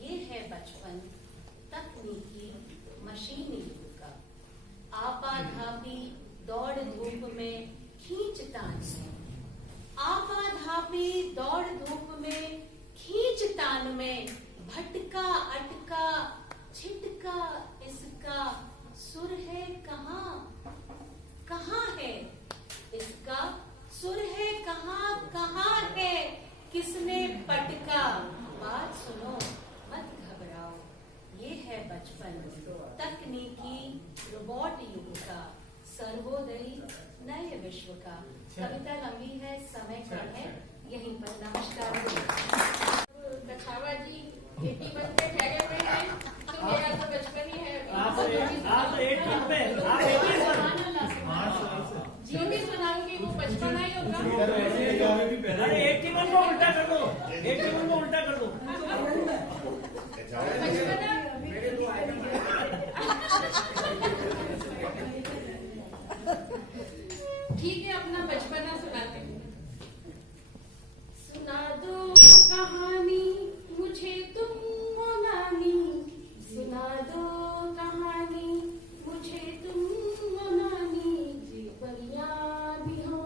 ये है बचपन तकनीकी मशीन युग का। आपाधापी दौड़ धूप में खींचतान में, आपाधापी दौड़ धूप में खींचतान में, भटका अटका छिटका इसका सुर है कहाँ, कहाँ है इसका सुर है कहाँ, कहाँ है किसने पटका। बात सुनो मत घबराओ, ये है बचपन तकनीकी रोबोट युग का, सर्वोदयी नए विश्व का। कविता लंबी है, समय कम है, यहीं पर नमस्कार। कछावा जी 81 पे ठहरे हुए हैं, तो मेरा तो बचपन ही है। आप 80 पे, आप 80 जो भी सुनाऊंगी वो बचपन ही होगा। अरे 81 को उल्टा कर दो, 81 को उल्टा कर दो। ठीक है, अपना बचपना सुनाते हैं। सुना दो कहानी मुझे तुम ओ नानी, सुना दो कहानी मुझे तुम ओ नानी, परियां भी हो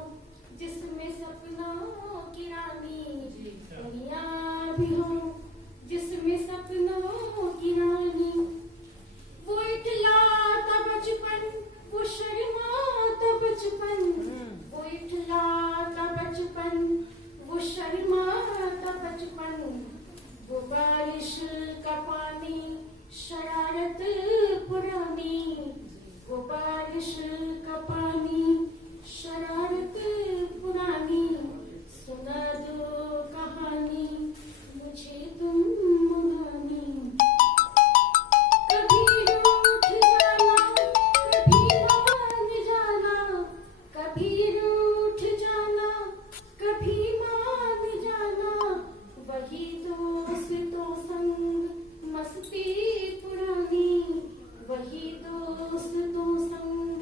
जिसमें सपनों की रानी, परियां भी हो जिसमें सपनों की रानी। वो इठलाता बचपन, वो शर्माता बचपन, वो इठलाता बचपन, वो शर्माता बचपन, वो बारिश का पानी शरारत पुरानी, वो बारिश का पानी शरारत पुरानी। सुना दो कहानी मुझे तुम नानी, कभी रूठ जाना कभी मान जाना, कभी रूठ जाना कभी मान जाना, वही दोस्तों संग मस्ती पुरानी, वही दोस्तों संग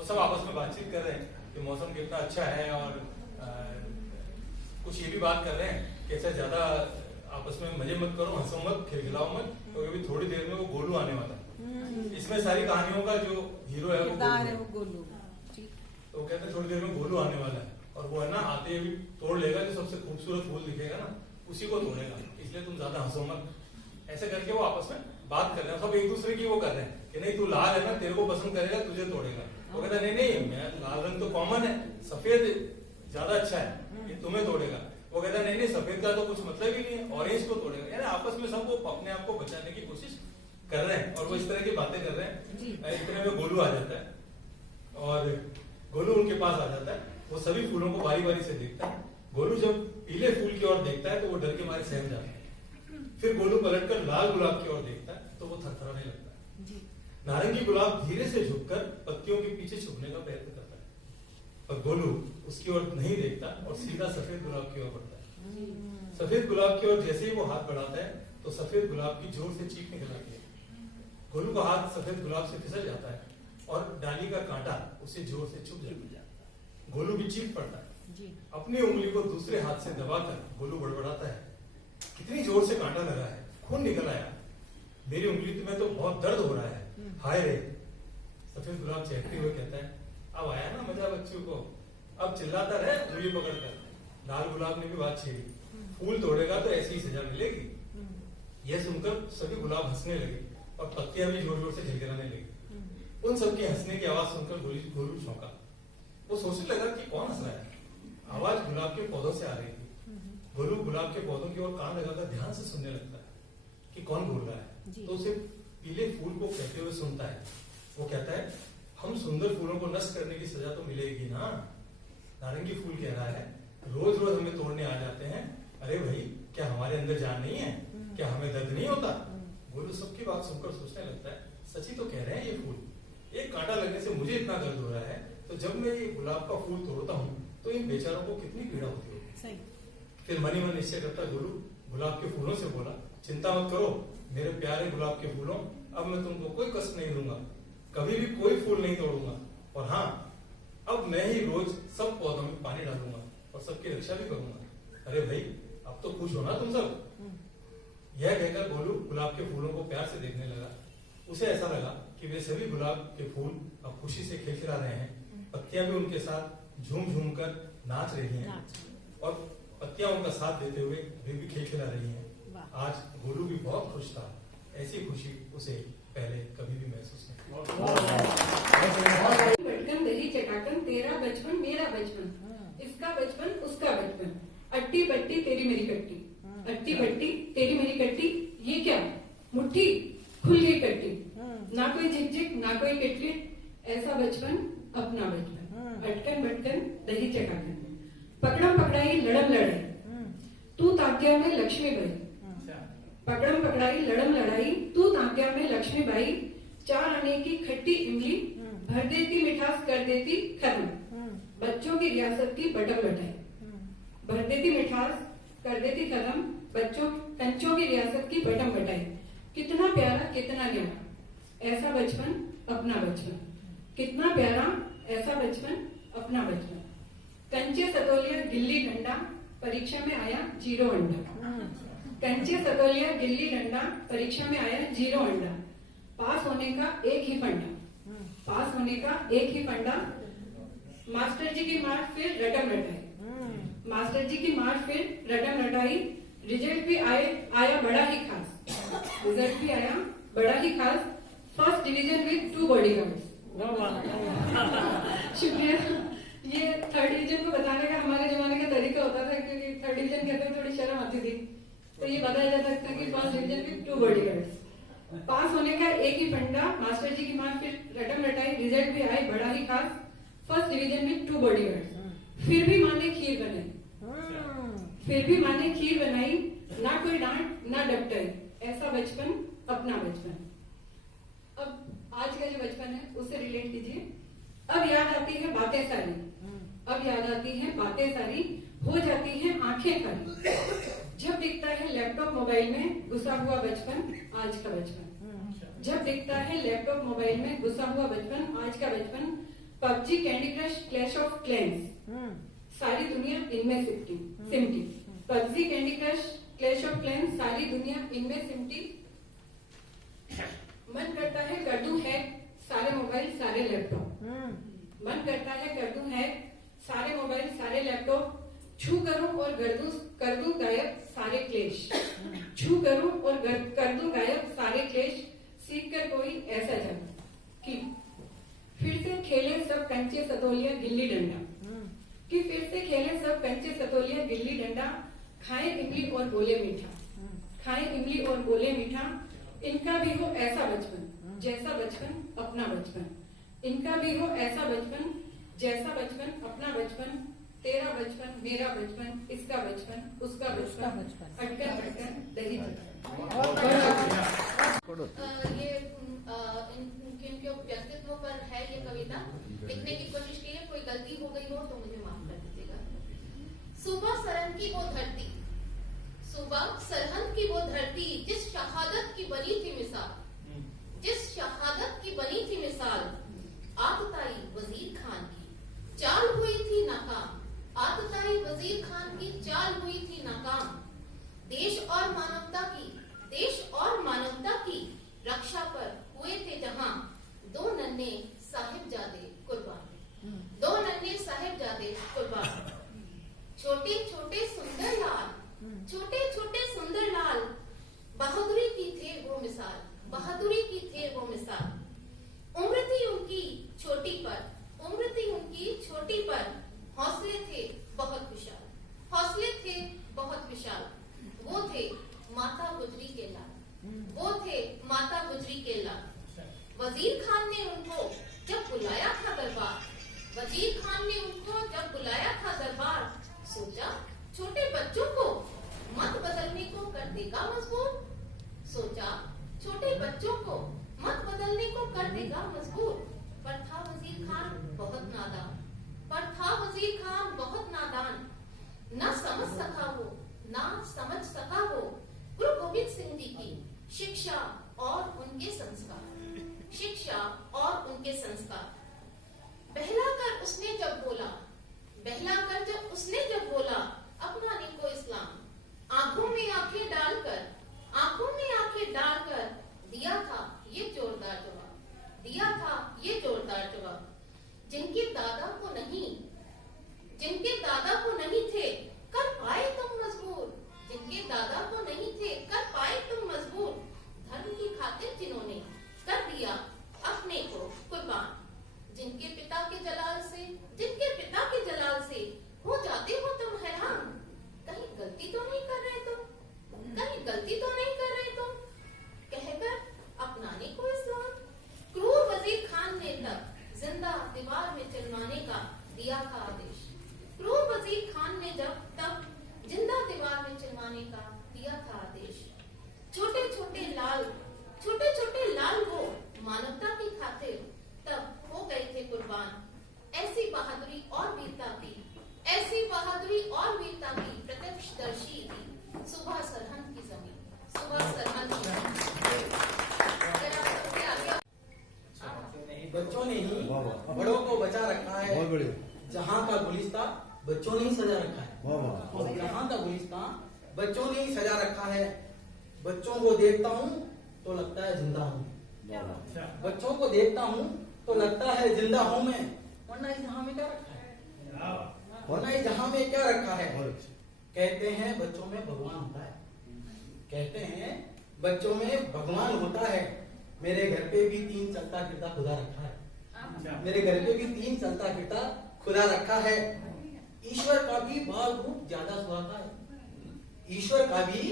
वो सब आपस में बातचीत कर रहे हैं कि मौसम कितना अच्छा है, और कुछ ये भी बात कर रहे हैं कि ऐसा ज्यादा आपस में मजे मत करो, हंसो मत, खिलखिलाओ मत, क्योंकि अभी थोड़ी देर में वो गोलू आने वाला है। इसमें सारी कहानियों का जो हीरो है वो गोलू है। तो कहते हैं थोड़ी देर में गोलू आने वाला है, और वो है ना आते ही तोड़ लेगा, जो सबसे खूबसूरत फूल दिखेगा ना उसी को तोड़ेगा, इसलिए तुम ज्यादा हंसो मत। ऐसे करके वो आपस में बात कर रहे हैं, सब एक दूसरे की वो कर रहे हैं कि नहीं तू लाल है ना, तेरे को पसंद करेगा, तुझे तोड़ेगा। वो कहता नहीं नहीं, मैं लाल रंग तो कॉमन है, सफेद ज्यादा अच्छा है, ये तुम्हें तोड़ेगा। वो कहता नहीं नहीं, सफेद का तो कुछ मतलब ही नहीं है, ऑरेंज को तोड़ेगा। यानी आपस में सब वो अपने आप को बचाने की कोशिश कर रहे हैं, और वो इस तरह की बातें कर रहे हैं। इतने में गोलू आ जाता है, और गोलू उनके पास आ जाता है। वो सभी फूलों को बारी बारी से देखता है। गोलू जब पीले फूल की ओर देखता है तो वो डर के मारे सहम जाता है। फिर गोलू पलटकर लाल गुलाब की ओर देखता है तो वो थरथराने लगता है। नारंगी गुलाब धीरे से झुककर पत्तियों के पीछे छुपने का प्रयत्न करता है, पर गोलू उसकी ओर नहीं देखता और सीधा सफेद गुलाब की ओर बढ़ता है। सफेद गुलाब की ओर जैसे ही वो हाथ बढ़ाता है तो सफेद गुलाब की जोर से चीख निकल आती है। गोलू का हाथ सफेद गुलाब से फिसल जाता है और डाली का कांटा उसे जोर से चुभ जाता है। गोलू भी चीख पड़ता है। अपनी उंगली को दूसरे हाथ से दबाकर गोलू बड़बड़ाता है, कितनी जोर से कांटा लगा है, खून निकल आया, मेरी उंगली में तो बहुत दर्द हो रहा है, हाय रे। सफेद गुलाब चहकते हुए कहता है, अब आया ना मजा बच्चों को, अब चिल्लाता रहे उंगली पकड़कर। लाल गुलाब ने भी बात छेड़ी, फूल तोड़ेगा तो ऐसी ही सजा मिलेगी। यह सुनकर सभी गुलाब हंसने लगे और पत्तियां भी जोर जोर से झिलझिलाने लगी। उन सबके हंसने की आवाज सुनकर गोलू चौंका। वो सोचने लगा कि कौन हंस रहा है। आवाज गुलाब के पौधों से आ रही थी। गोलू गुलाब के पौधों की ओर कान लगाकर ध्यान से सुनने लगता है कि कौन बोल रहा है। तो उसे पीले फूल को कहते हुए सुनता है। वो कहता है, हम सुंदर फूलों को नष्ट करने की सजा तो मिलेगी ना। नारंगी फूल कह रहा है, रोज रोज हमें तोड़ने आ जाते हैं। अरे भाई, क्या हमारे अंदर जान नहीं है? क्या हमें दर्द नहीं होता? गोलू सबकी बात सुनकर सोचने लगता है, सच ही तो कह रहे हैं ये फूल। एक कांटा लगने से मुझे इतना दर्द हो रहा है, तो जब मैं ये गुलाब का फूल तोड़ता हूँ तो इन बेचारों को कितनी पीड़ा होती होगी। फिर मन ही मन निश्चय करता गोलू गुलाब के फूलों से बोला, चिंता मत करो मेरे प्यारे गुलाब के फूलों, अब मैं तुमको कोई कष्ट नहीं दूंगा, कभी भी कोई फूल नहीं तोड़ूंगा। और हाँ, अब मैं ही रोज सब पौधों में पानी डालूंगा और सबकी रक्षा भी करूंगा। अरे भाई, अब तो खुश हो ना तुम सब। यह कहकर गोलू गुलाब के फूलों को प्यार से देखने लगा। उसे ऐसा लगा कि वे सभी गुलाब के फूल अब खुशी से खिलखिला रहे हैं। पत्तियां भी उनके साथ झूम झूम कर नाच रही हैं और पत्तियां उनका साथ देते हुए वे भी खिलखिला रही हैं। आज गोलू भी बहुत खुश था। ऐसी खुशी उसे पहले कभी भी महसूस नहीं। बचपन दही चटाकन, तेरा बचपन मेरा बचपन, इसका बचपन उसका बचपन, अट्टी बट्टी तेरी मेरी कट्टी, अट्टी बट्टी तेरी मेरी कट्टी, ये क्या मुट्ठी खुल गई कट्टी, ना कोई झिकझिक ना कोई किटकिट, ऐसा बचपन अपना बचपन, अटकन बटकन दही चटाकन, पकड़म पकड़ाई लड़म लड़ाई, तू तात्या में लक्ष्मी बाई, पकड़म पकड़ाई लड़म लड़ाई, तू तात्या में लक्ष्मी बाई, 4 आने की खट्टी इमली, भर देती मिठास कर देती खत्म, बच्चों की रियासत की बटम बटाई, भर देती मिठास कर देती खत्म, कंचों की रियासत की बटम बटाई, कितना प्यारा कितना न्यारा, ऐसा बचपन अपना बचपन, कितना प्यारा ऐसा बचपन अपना बचपन, कंचे सतोलिया गिल्ली डंडा, परीक्षा में आया 0 अंडा, कंचे सतोलिया गिल्ली डंडा, परीक्षा में आया 0 अंडा, पास होने का एक ही फंडा, पास होने का एक ही फंडा, मास्टर जी की मार फिर रटम रटाई, मास्टर जी की मार फिर रटम रटाई, रिजल्ट भी आया बड़ा ही खास, रिजल्ट भी आया बड़ा ही खास, फर्स्ट डिवीजन विद 2 बॉडीगार्ड्स। शुक्रिया। ये 3rd डिवीजन को बताने का हमारे जमाने का तरीका होता था, क्योंकि 3rd डिवीजन कहते हुए थोड़ी शर्म आती थी, तो ये बताया जा सकता है कि फर्स्ट डिवीजन विद 2 बॉडीगार्ड्स, पास होने का एक ही फंडा, मास्टर जी की मार फिर रटम रटाई, रिजल्ट भी आए बड़ा ही खास, फर्स्ट डिवीजन विद 2 बॉडीगार्ड्स, फिर भी माने खीर बनाई, फिर भी माने खीर बनाई, ना कोई डांट ना डपटाई, ऐसा बचपन अपना बचपन। अब आज का जो बचपन है उससे रिलेट कीजिए। अब याद आती है बातें सारी, अब याद आती है बातें सारी, हो जाती है आंखें खाली, जब दिखता है लैपटॉप मोबाइल में घुसा हुआ बचपन आज का बचपन, जब दिखता है लैपटॉप मोबाइल में घुसा हुआ बचपन आज का बचपन, PUBG, candy crush, clash of clans, सारी दुनिया इनमें सिमटी। PUBG, candy crush, clash of clans, सारी दुनिया इनमें सिमटी। मन करता है कर दूं हैक सारे मोबाइल सारे लैपटॉप। मन करता है कर दूं हैक सारे मोबाइल सारे लैपटॉप। छू करूं और कर दूं गायब सारे क्लेश। छू करूं और कर दूं गायब सारे क्लेश। सीख कर कोई ऐसा जब कि फिर से खेले सब कंचे सतोलिया गिल्ली डंडा। कि फिर से खेले सब कंचे सतोलिया गिल्ली डंडा। खाएं इमली और बोले मीठा। खाएं इमली और बोले मीठा। इनका भी हो ऐसा बचपन जैसा बचपन अपना बचपन। इनका भी हो ऐसा बचपन जैसा बचपन अपना बचपन। तेरा बचपन मेरा बचपन इसका बचपन उसका बचपन। अटकन अटकन दही ये इनके व्यक्तित्व पर है ये कविता। लिखने की कोशिश की है, कोई गलती हो गई हो तो मुझे माफ कर दीजिएगा। सुबह सरहद की वो धरती, सुबह सरहद की वो धरती जिस शहादत की बनी थी मिसाल। जिस शहादत की बनी थी मिसाल। आतताई वजीर खान की चाल हुई थी नाकाम। आतताई वजीर खान की चाल हुई थी नाकाम। देश और मानवता की रक्षा पर हुए थे जहां दो नन्हे साहिबजादे कुर्बान। दो नन्हे साहिबजादे कुर्बान। छोटे छोटे सुंदर लाल, छोटे छोटे सुंदर लाल बहादुरी की थे वो मिसाल। बहादुरी की थे वो मिसाल। उम्र थी उनकी छोटी पर, उम्र थी उनकी छोटी पर। हौसले थे बहुत विशाल, हौसले थे बहुत विशाल। वो थे माता गुजरी के लाल, वो थे माता गुजरी के लाल। वजीर खान ने उनको जब बुलाया था दरबार, वजीर खान ने उनको जब बुलाया था दरबार। सोचा छोटे बच्चों को मत बदलने को कर देगा मजबूर। सोचा छोटे बच्चों को मत बदलने को कर देगा मजबूर। पर था वजीर खान बहुत नादान, पर था वजीर खान बहुत नादान। न समझ सका वो, ना समझ सका वो गुरु गोविंद सिंह जी की शिक्षा और उनके संस्कार। शिक्षा और उनके संस्कार। बहलाकर उसने जब बोला, बहलाकर जब उसने जब बोला अपनाने को इस्लाम। आंखों में आंखें डालकर, आंखों में आंखें डालकर दिया था ये जोरदार जवाब, दिया था ये जोरदार जवाब। जिनके दादा को नहीं, जिनके दादा को नहीं थे कर पाए तुम मजबूर। जिनके दादा को नहीं थे कर पाए तुम मजबूर। धर्म की खातिर जिन्होंने कर दिया अपने को कुर्बान। जिनके पिता के जलाल से, जिनके पिता के जलाल से हो जाते हो तुम हैरान। कहीं गलती तो नहीं कर रहे तुम, कहीं गलती तो नहीं कर रहे तुम कहकर अपनाने को इस्लाम। क्रूर वजीर खान ने तब जिंदा दीवार में चलवाने का दिया था आदेश। क्रूर वजीर खान ने जब तब जिंदा दीवार में चलवाने का दिया था आदेश। छोटे छोटे लाल, छोटे छोटे लाल वो मानवता की खातिर तब हो गए थे कुर्बान। ऐसी बहादुरी और वीरता की, ऐसी बहादुरी और वीरता की प्रत्यक्षदर्शी थी सुबह सरहद की जमीन, सुबह सरहद की जमीन। बच्चों ने ही बड़ों को बचा रखा है। जहाँ का गुलिस्ता बच्चों ने ही सजा रखा है। और यहाँ का गुलिस्ता बच्चों ने ही सजा रखा है। बच्चों को देखता हूँ तो लगता है जिंदा हूँ। बच्चों को देखता हूँ तो लगता है जिंदा हूँ मैं। वरना इस जहाँ में क्या रखा है, वरना इस जहाँ में क्या रखा है। कहते हैं बच्चों में भगवान होता है, कहते हैं बच्चों में भगवान होता है। मेरे घर पे भी 3 चलता फिरता खुदा रखा है। मेरे घर पे भी 3 चलता फिरता खुदा रखा है। ईश्वर का भी बाल रूप ज्यादा सुहाता है। ईश्वर का भी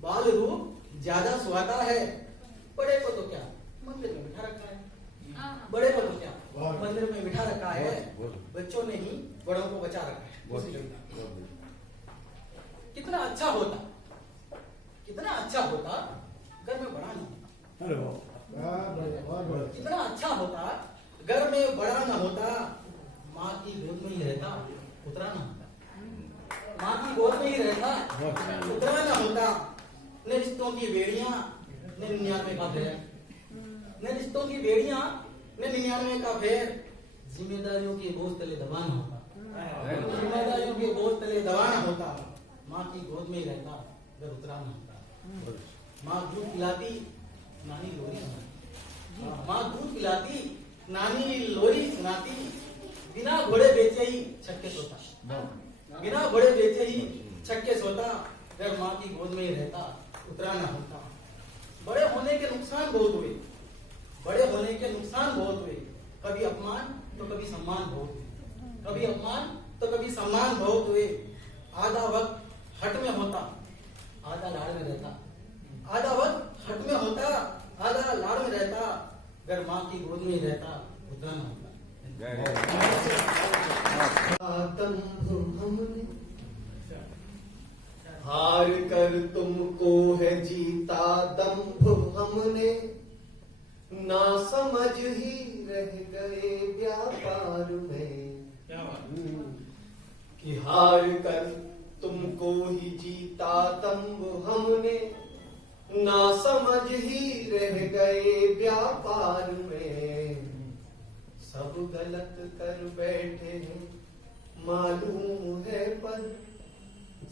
बाल रूप ज्यादा सुहाता है। बड़े को तो क्या मंदिर में बिठा रखा है, बड़े को तो क्या मंदिर में बिठा रखा है। बच्चों ने ही बड़ों को बचा रखा है। कितना अच्छा होता, कितना अच्छा होता घर में बड़ा नहीं होता। कितना अच्छा होता घर में बड़ा ना होता। माँ की गोद में ही रहता उतरा ना होता। माँ की गोद में ही रहता उतरा ना होता। न रिश्तों की बेड़ियां न 99 का फेर, न रिश्तों की बेड़ियां न 99 का फेर। जिम्मेदारियों के बोझ तले दबाना होता, जिम्मेदारियों के बोझ तले दबाना होता, माँ की गोद में ही रहता, घर उतराना होता। माँ दूध पिलाती, नानी लोरी सुनाती, माँ दूध पिलाती, नानी लोरी सुनाती, बिना घोड़े बेचे ही छक्के सोता, बिना घोड़े बेचे ही छक्के सोता, घर माँ की गोद में ही रहता, उतराना होता। बड़े होने के नुकसान बहुत हुए, बड़े होने के नुकसान बहुत हुए, कभी अपमान तो कभी सम्मान बहुत हुए, कभी अपमान तो कभी सम्मान बहुत हुए। आधा वक्त हट में होता, आधा लाड़ में रहता, आधा वक्त हट में होता, आधा लाड़ में रहता, अगर माँ की गोद में ही रहता, उतराना होता। हार कर तुमको है जीता दंभ हमने, ना समझ ही रह गए व्यापार में। कि हार कर तुमको ही जीता दंभ हमने, ना समझ ही रह गए व्यापार में। सब गलत कर बैठे हैं मालूम है पर,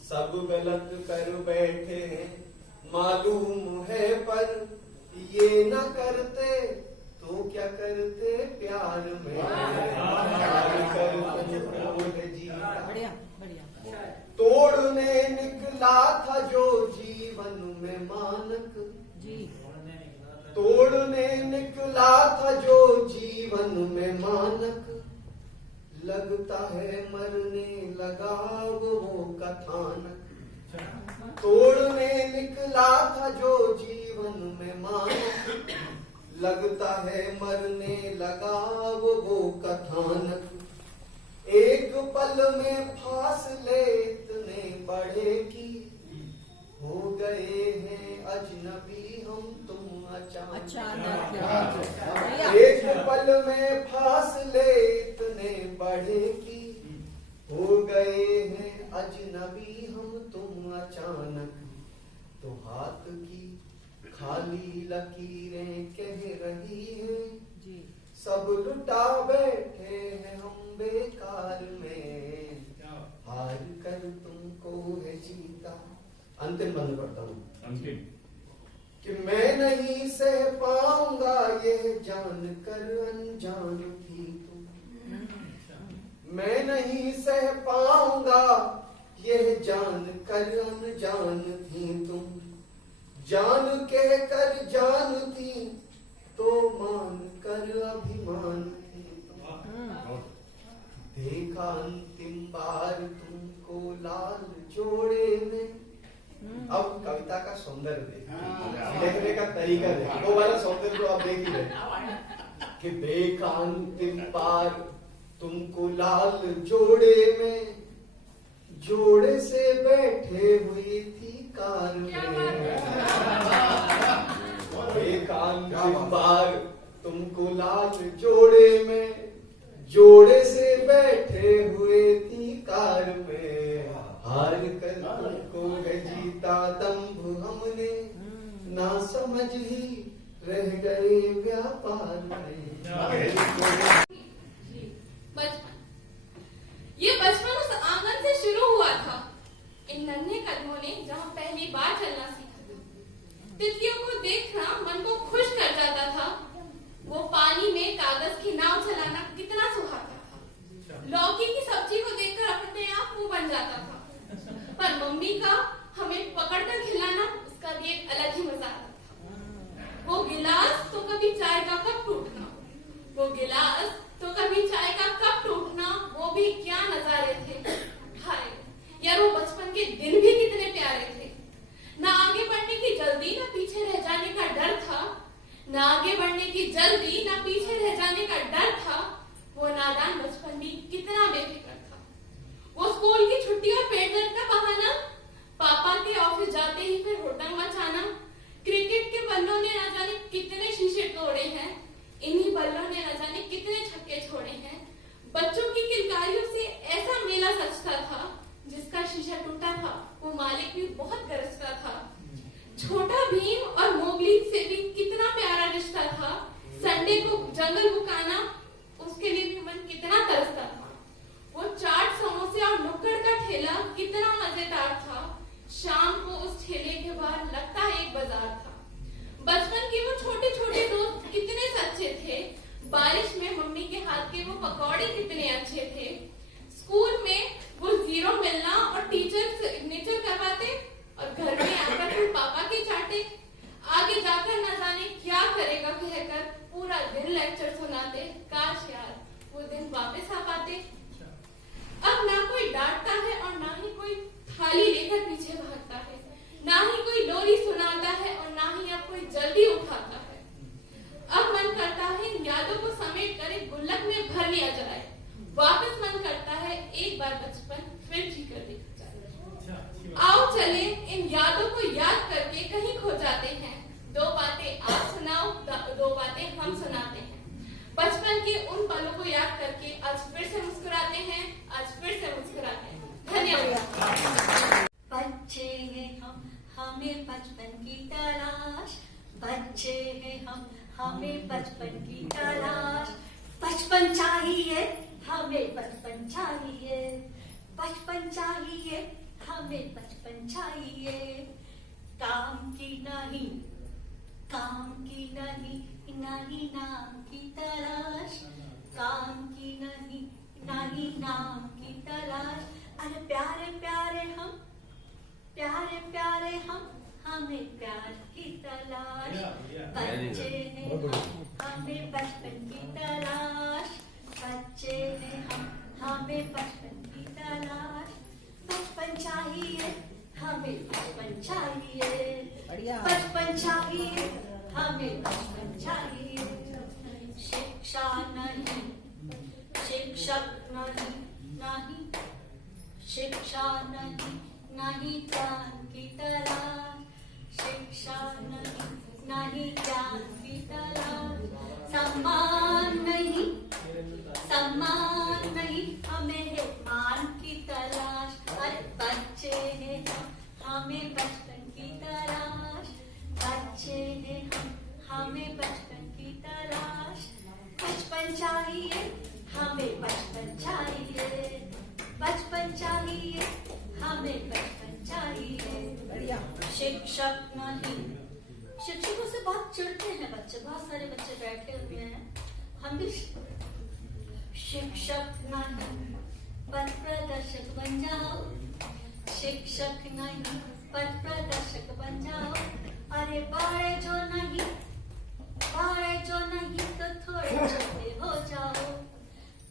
सब गलत कर बैठे हैं मालूम है पर, ये न करते तो क्या करते प्यार में। प्यार कर तुमको है जीता, तोड़ने निकला था जो जीवन में मानक, तोड़ने निकला था जो जीवन में मानक, लगता है मरने लगा वो कथानक। तोड़ने निकला था जो जीवन में मानक, लगता है मरने लगा वो कथानक। एक पल में फासले इतने बड़े की, हो गए हैं अजनबी हम तुम अचानक। एक पल में फासले इतने बड़े की, हो गए हैं अजनबी हम तुम अचानक। तो हाथ की खाली लकीरें कह रही हैं, सब लुटा बैठे हैं हम बेकार में। हार कर तुमको है जीता। अंतिम बंद करता हूँ कि मैं नहीं सह पाऊंगा यह जान कर अनजान थी तुम। मैं नहीं सह पाऊंगा यह जान कर अनजान थी तुम। जान कह कर जान थी तो मान कर अभिमान थी तुम। देखा अंतिम बार तुमको लाल जोड़े में। अब कविता का सौंदर्य देखिए, लिखने का तरीका देखिए, वो वाला सौंदर्य तो आप देख ही रहे कि देखा अंतिम बार तुमको लाल जोड़े में, जोड़े से बैठे हुई थी कार में। देखा अंतिम बार तुमको लाल जोड़े में, जोड़े से बैठे हुए थी कार में। हार कर तुमको है जीता दंभ हमने, ना समझ ही रह गए व्यापार में। बचपन, ये बचपन उस आंगन से शुरू हुआ था, इन नन्हे कदमों ने जहाँ पहली बार चलना सीखा था। तितलियों को देखना मन को खुश कर जाता था। वो पानी में कागज की नाव चलाना कितना सुहाता था। लौकी की सब्जी को देखकर अपने आप मुंह बन जाता था। पर मम्मी का हमें पकड़कर खिलाना, उसका भी एक अलग ही मजा आता था। वो गिलास तो कभी चाय का कप टूटना, वो गिलास तो कभी चाय का कप टूटना, वो भी क्या नजारे थे। हाय यार, वो बचपन के दिन भी कितने प्यारे थे। ना आगे बढ़ने की जल्दी, ना पीछे रह जाने का डर था। ना आगे बढ़ने की जल्दी, ना पीछे रह जाने का डर था। वो नादान बचपन भी कितना बेफिक्र था। वो स्कूल की छुट्टी और पेट दर्द का बहाना, पापा के ऑफिस जाते ही फिर हुड़दंग मचाना। क्रिकेट के बल्लों ने ना जाने कितने शीशे तोड़े हैं, इन्हीं बल्लों ने न जाने कितने छक्के छोड़े हैं। बच्चों की किलकारियों से ऐसा मेला सजता था, जिसका शीशा टूटा था वो मालिक भी बहुत गरजता था। छोटा भीम और मोगली से भी कितना प्यारा रिश्ता था। संडे को जंगल बुक आना, उसके लिए भी मन कितना तरसता था। वो चाट, समोसे और नुक्कड़ का ठेला कितना मजेदार था। शाम को उस ठेले के बाहर लगता एक बाजार था। बचपन के वो छोटे छोटे दोस्त कितने सच्चे थे। बारिश में मम्मी के हाथ के वो पकौड़े कितने अच्छे थे। स्कूल में वो जीरो मिलना और टीचर सिग्नेचर करवाते और घर में आकर फिर पापा के चाटे। आगे जाकर न जाने क्या करेगा कहकर पूरा दिन लेक्चर सुनाते। काश यार वो दिन वापस आ पाते। अब ना कोई डांटता है और ना ही कोई थाली लेकर पीछे भागता है, ना ही कोई लोरी सुनाता है और ना ही अब कोई जल्दी उठाता है। अब मन करता है इन यादों को समेट कर एक गुल्लक में भर लिया जाए। वापस मन करता है एक बार बचपन फिर जी कर देखा जाए। आओ चले इन यादों को याद करके कहीं खो जाते हैं। दो बातें आप सुनाओ, दो बातें हम सुनाते हैं। बचपन के उन पलों को याद करके आज फिर से मुस्कुराते हैं, आज फिर से मुस्कुराते हैं। धन्यवाद। बच्चे हैं हम, हमें बचपन की तलाश। बच्चे हैं हम, हमें बचपन की तलाश। बचपन चाहिए हमें, बचपन चाहिए। बचपन चाहिए हमें, बचपन चाहिए। काम की नहीं, काम की नहीं, नहीं नाम की तलाश। काम की नहीं, नहीं नाम की तलाश। अरे प्यारे प्यारे हम, प्यारे प्यारे हम, हमें प्यार की तलाश। बच्चे हैं हम, हमें बचपन की तलाश। बच्चे हैं हम, हमें बचपन की तलाश। बचपन चाहिए हमें, बचपन चाहिए। बचपन चाहिए हमें, बचपन चाहिए। शिक्षा नहीं, शिक्षक नहीं, नहीं शिक्षा नहीं, नहीं ज्ञान की तलाश। शिक्षा नहीं, नहीं ज्ञान की तलाश। सम्मान नहीं, सम्मान नहीं, हमें है मान की तलाश। अरे बच्चे हैं हम, हमें बचपन की तलाश। बच्चे हैं हम, हमें बचपन की तलाश। बचपन चाहिए हमें, बचपन चाहिए। बचपन चाहिए हमें, बचपन चाहिए। शिक्षक नहीं, शिक्षकों से बहुत चिढ़ते हैं बच्चे। बहुत सारे बच्चे बैठे हुए हैं, हम भी। शिक्षक नहीं, पथ प्रदर्शक बन जाओ। शिक्षक नहीं, पथ प्रदर्शक बन जाओ। अरे बड़े जो नहीं, बड़े जो नहीं तो थोड़े छोटे हो जाओ।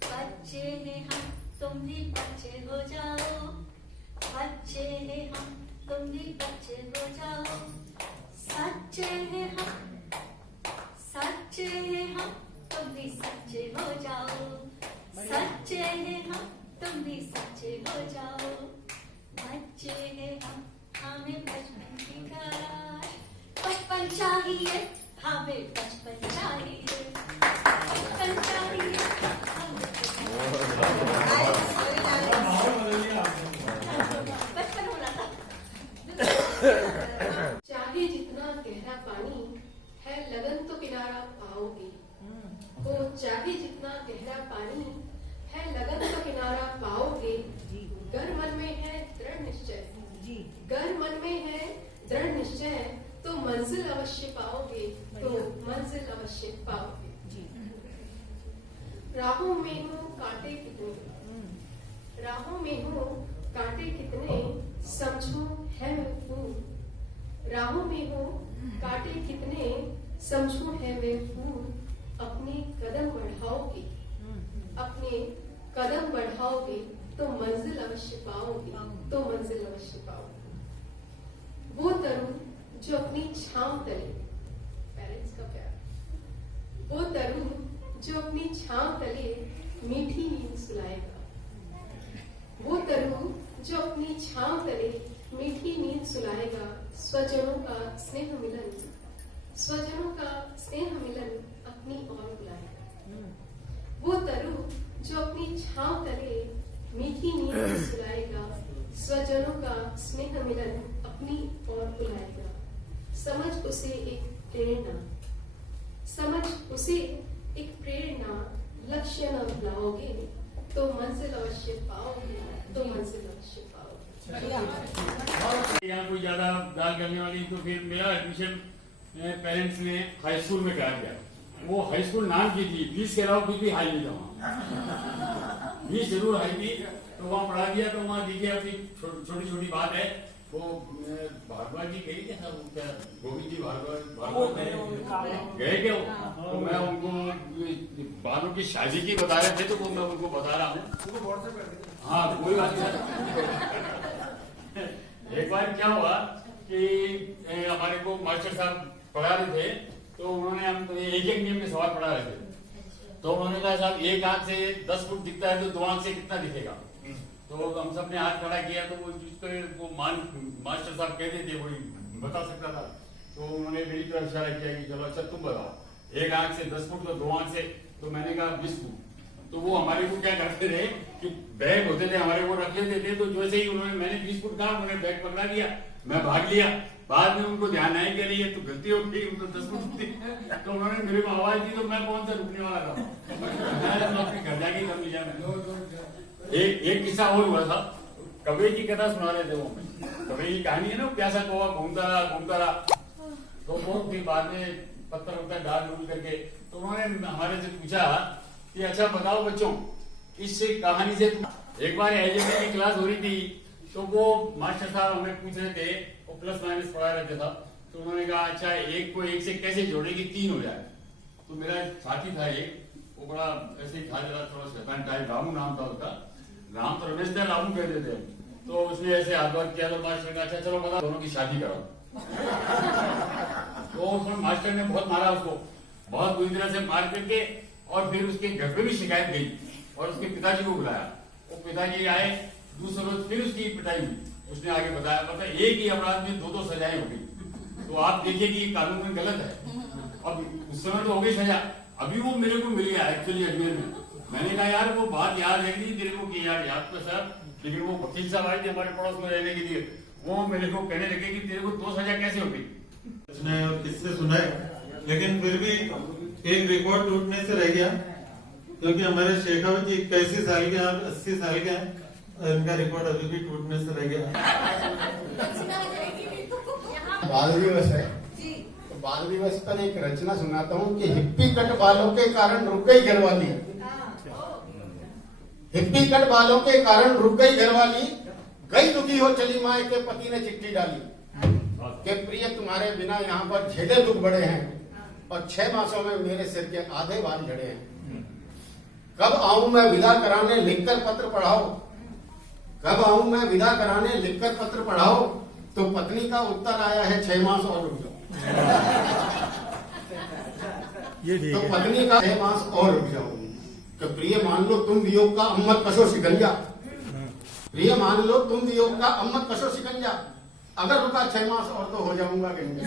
बच्चे हैं हम, तुम भी बच्चे हो जाओ। बच्चे हैं हम, तुम भी बच्चे हो जाओ। सच्चे हैं हम, सच्चे हैं हम, तुम भी सच्चे हो जाओ। सच्चे हैं हम, तुम भी सच्चे हो जाओ। बच्चे हैं हम, हमें बचपन की तलाश। बचपन चाहिए हमें, बचपन चाहिए। बचपन चाहिए हमें, बचपन होना था। चाहे जितना गहरा पानी है, लगन तो किनारा पाओगे। वो चाहे जितना गहरा पानी है, लगन तो किनारा पाओगे। गर मन में है दृढ़ निश्चय, गर मन में है दृढ़ निश्चय, तो मंजिल अवश्य पाओगे, तो मंजिल अवश्य पाओगे। राहों में हो कांटे कितने, राहों में हो कांटे कितने, समझो है वे फूल। राहों में हो कांटे कितने, समझो है वे फूल। अपने कदम बढ़ाओगे, अपने कदम बढ़ाओगे, तो मंजिल अवश्य पाओगे, तो मंजिल अवश्य पाओगे। वो तरुण जो अपनी छांव तले, पेरेंट्स का प्यार, वो तरुण जो अपनी छांव तले मीठी नींद सुलाएगा। वो तरुण जो अपनी छांव तले मीठी नींद सुलाएगा। स्वजनों का स्नेह मिलन, स्वजनों का स्नेह मिलन अपनी ओर बुलाएगा। वो तरुण जो अपनी छांव तले मीठी नींद सुलाएगा। स्वजनों का स्नेह मिलन अपनी ओर बुलाएगा। समझ उसे एक प्रेरणा, समझ उसे एक प्रेरणा, लक्ष्य न अपनाओगे तो मंजिल अवश्य पाओगे, तो मंजिल अवश्य पाओगे। यहाँ कोई ज्यादा दाल करने वाली, तो फिर मेरा एडमिशन पेरेंट्स ने हाई स्कूल में करा दिया। वो हाई स्कूल नाम की थी, फीस के अलावा कुछ भी हाई नहीं था वहाँ। फीस जरूर हाई थी, तो वहाँ पढ़ा दिया। तो वहाँ देखिए अपनी छोटी छोटी बात है, वो भारद्वाज जी गई थे ना, गोविंद जी भारद्वाज गए क्या? तो मैं उनको बालों की शादी की बता रहे थे, तो वो मैं उनको बता रहा हूँ। हाँ कोई बात नहीं। एक बार क्या हुआ कि हमारे को मास्टर साहब पढ़ा रहे थे, तो उन्होंने हम एक नियम में सवाल पढ़ा रहे थे। तो उन्होंने कहा साहब एक आंख से 10 फुट दिखता है, तो 2 आंख से कितना दिखेगा? तो हम सब ने हाथ खड़ा किया, तो वो जिसको मास्टर साहब कहते थे वही बता सकता था। तो उन्होंने मेरी तरफ इशारा किया कि चलो अच्छा तुम बताओ, एक आंख से 10 फुट, तो 2 आंख से? तो मैंने कहा 20 फुट। तो वो हमारे को क्या करते थे कि बैग होते थे हमारे को रख लेते थे, तो जैसे ही उन्होंने मैंने 20 फुट कहा, उन्होंने बैग पकड़ा दिया, मैं भाग लिया। बाद में उनको ध्यान आया कि अरे ये तो गलती हो गई, उनको 10 फुट थी। तो उन्होंने मेरे को आवाज दी, तो मैं कौन सा रुकने वाला था, मैं अपने घर जाके कर लिया। एक किस्सा और हुआ था, कबीर की कथा सुना रहे थे वो। कबीर की कहानी है ना, प्यासा कौवा घूमता रहा। तो वो फिर बाद में पत्थर वत्थर डाल डूल करके, तो उन्होंने हमारे से पूछा कि अच्छा बताओ बच्चों, इस कहानी से एक बार एजेंडे की क्लास हो रही थी, तो वो मास्टर साहब हमें पूछ रहे थे, वो प्लस माइनस पढ़ा रहे था। तो उन्होंने कहा अच्छा एक को एक से कैसे जोड़े कि 3 हो जाए। तो मेरा साथी था एक, वो बड़ा ऐसे ही था, जरा थोड़ा शैतान टाइप, रामू नाम था उसका। राम तो रमेश थे, रामू कहते थे। तो उसने ऐसे हाथ किया, तो मास्टर ने अच्छा चलो बता दोनों की शादी करो। तो मास्टर ने बहुत मारा उसको, बहुत बुरी तरह से मार करके, और फिर उसके घर पे भी शिकायत गई और उसके पिताजी को बुलाया। वो पिताजी आए, दूसरे रोज फिर उसकी पिटाई हुई। उसने आगे बताया एक ही अपराध में 2 सजाएं हो गई। तो आप देखिए कि कानून में गलत है। अब उस समय तो हो गई सजा, अभी वो मेरे को मिल गया एक्चुअली अजमेर में। मैंने कहा यार वो बात याद है नहीं तेरे को कि यार याद तो सर, लेकिन वो वकील साहब आए थे हमारे पड़ोस में रहने के लिए, वो मेरे को कहने लगे कि तेरे को 2 सजा कैसे होगी। और किससे सुनाए, लेकिन फिर भी एक रिकॉर्ड टूटने से रह गया, क्योंकि हमारे शेखावत जी 81 साल के, 80 साल के हैं, इनका रिकॉर्ड अभी भी टूटने से रह गया। बाल दिवस है, तो बाल दिवस पर एक रचना सुनाता हूँ कि हिप्पी कट बालों के कारण रुक गई घरवाली। हिप्पी कट बालों के कारण रुक गई घरवाली, गई दुखी हो चली माए के पति ने चिट्ठी डाली कि प्रिय तुम्हारे बिना यहाँ पर झेले दुख बड़े हैं, और 6 मासों में मेरे सिर के आधे बाल झड़े हैं। कब आऊं मैं विदा कराने लिखकर पत्र पढ़ाओ, कब आऊं मैं विदा कराने लिखकर पत्र पढ़ाओ। तो पत्नी का उत्तर आया है 6 मास और रुक जाओ। तो पत्नी का 6 मास और रुक जाओ। तो प्रिय मान लो तुम वियोग का अम्मत कशो शिकंजा, प्रिय मान लो तुम वियोग का अम्मत कशो शिकंजा, अगर रुका 6 मास और तो हो जाऊंगा गंजा।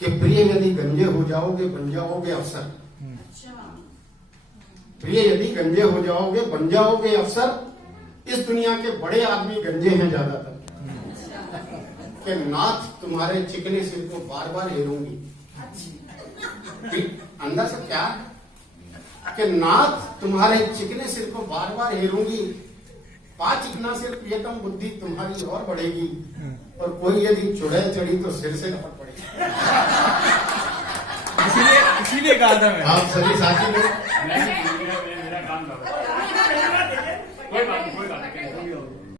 कि प्रिय यदि गंजे हो जाओगे बन जाओगे अफसर, प्रिय यदि गंजे हो जाओगे बन जाओगे अफसर। इस दुनिया के बड़े आदमी गंजे हैं ज्यादातर, कि नाथ तुम्हारे चिकने सिर को बार बार हेरूंगी। अंदर से क्या कि नाथ तुम्हारे चिकने सिर को बार बार हेरूंगी, 5 चिकना सिर प्रियतम बुद्धि तुम्हारी और बढ़ेगी, और कोई यदि चुड़ैल चढ़ी तो सिर से लपट पड़ेगी। इसीलिए कहा था मैं, आप सभी साथी लोग मेरा काम था।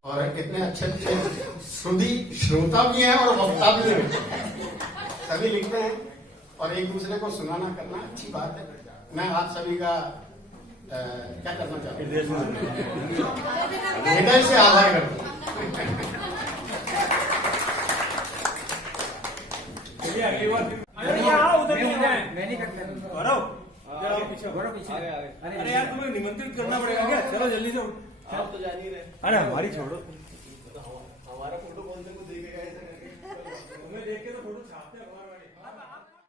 और इतने अच्छे श्रुति श्रोता भी हैं और वक्ता भी हैं, सभी लिखते हैं और एक दूसरे को सुनाना करना अच्छी बात है। मैं आप सभी का क्या करना चाहता हूँ, हृदय से आभार करता हूँ। अगली बार उधर मैं नहीं करता। अरे यार तुम्हें निमंत्रित करना पड़ेगा क्या? चलो जल्दी से, आप तो जान ही रहे। अरे हमारी छोड़ो।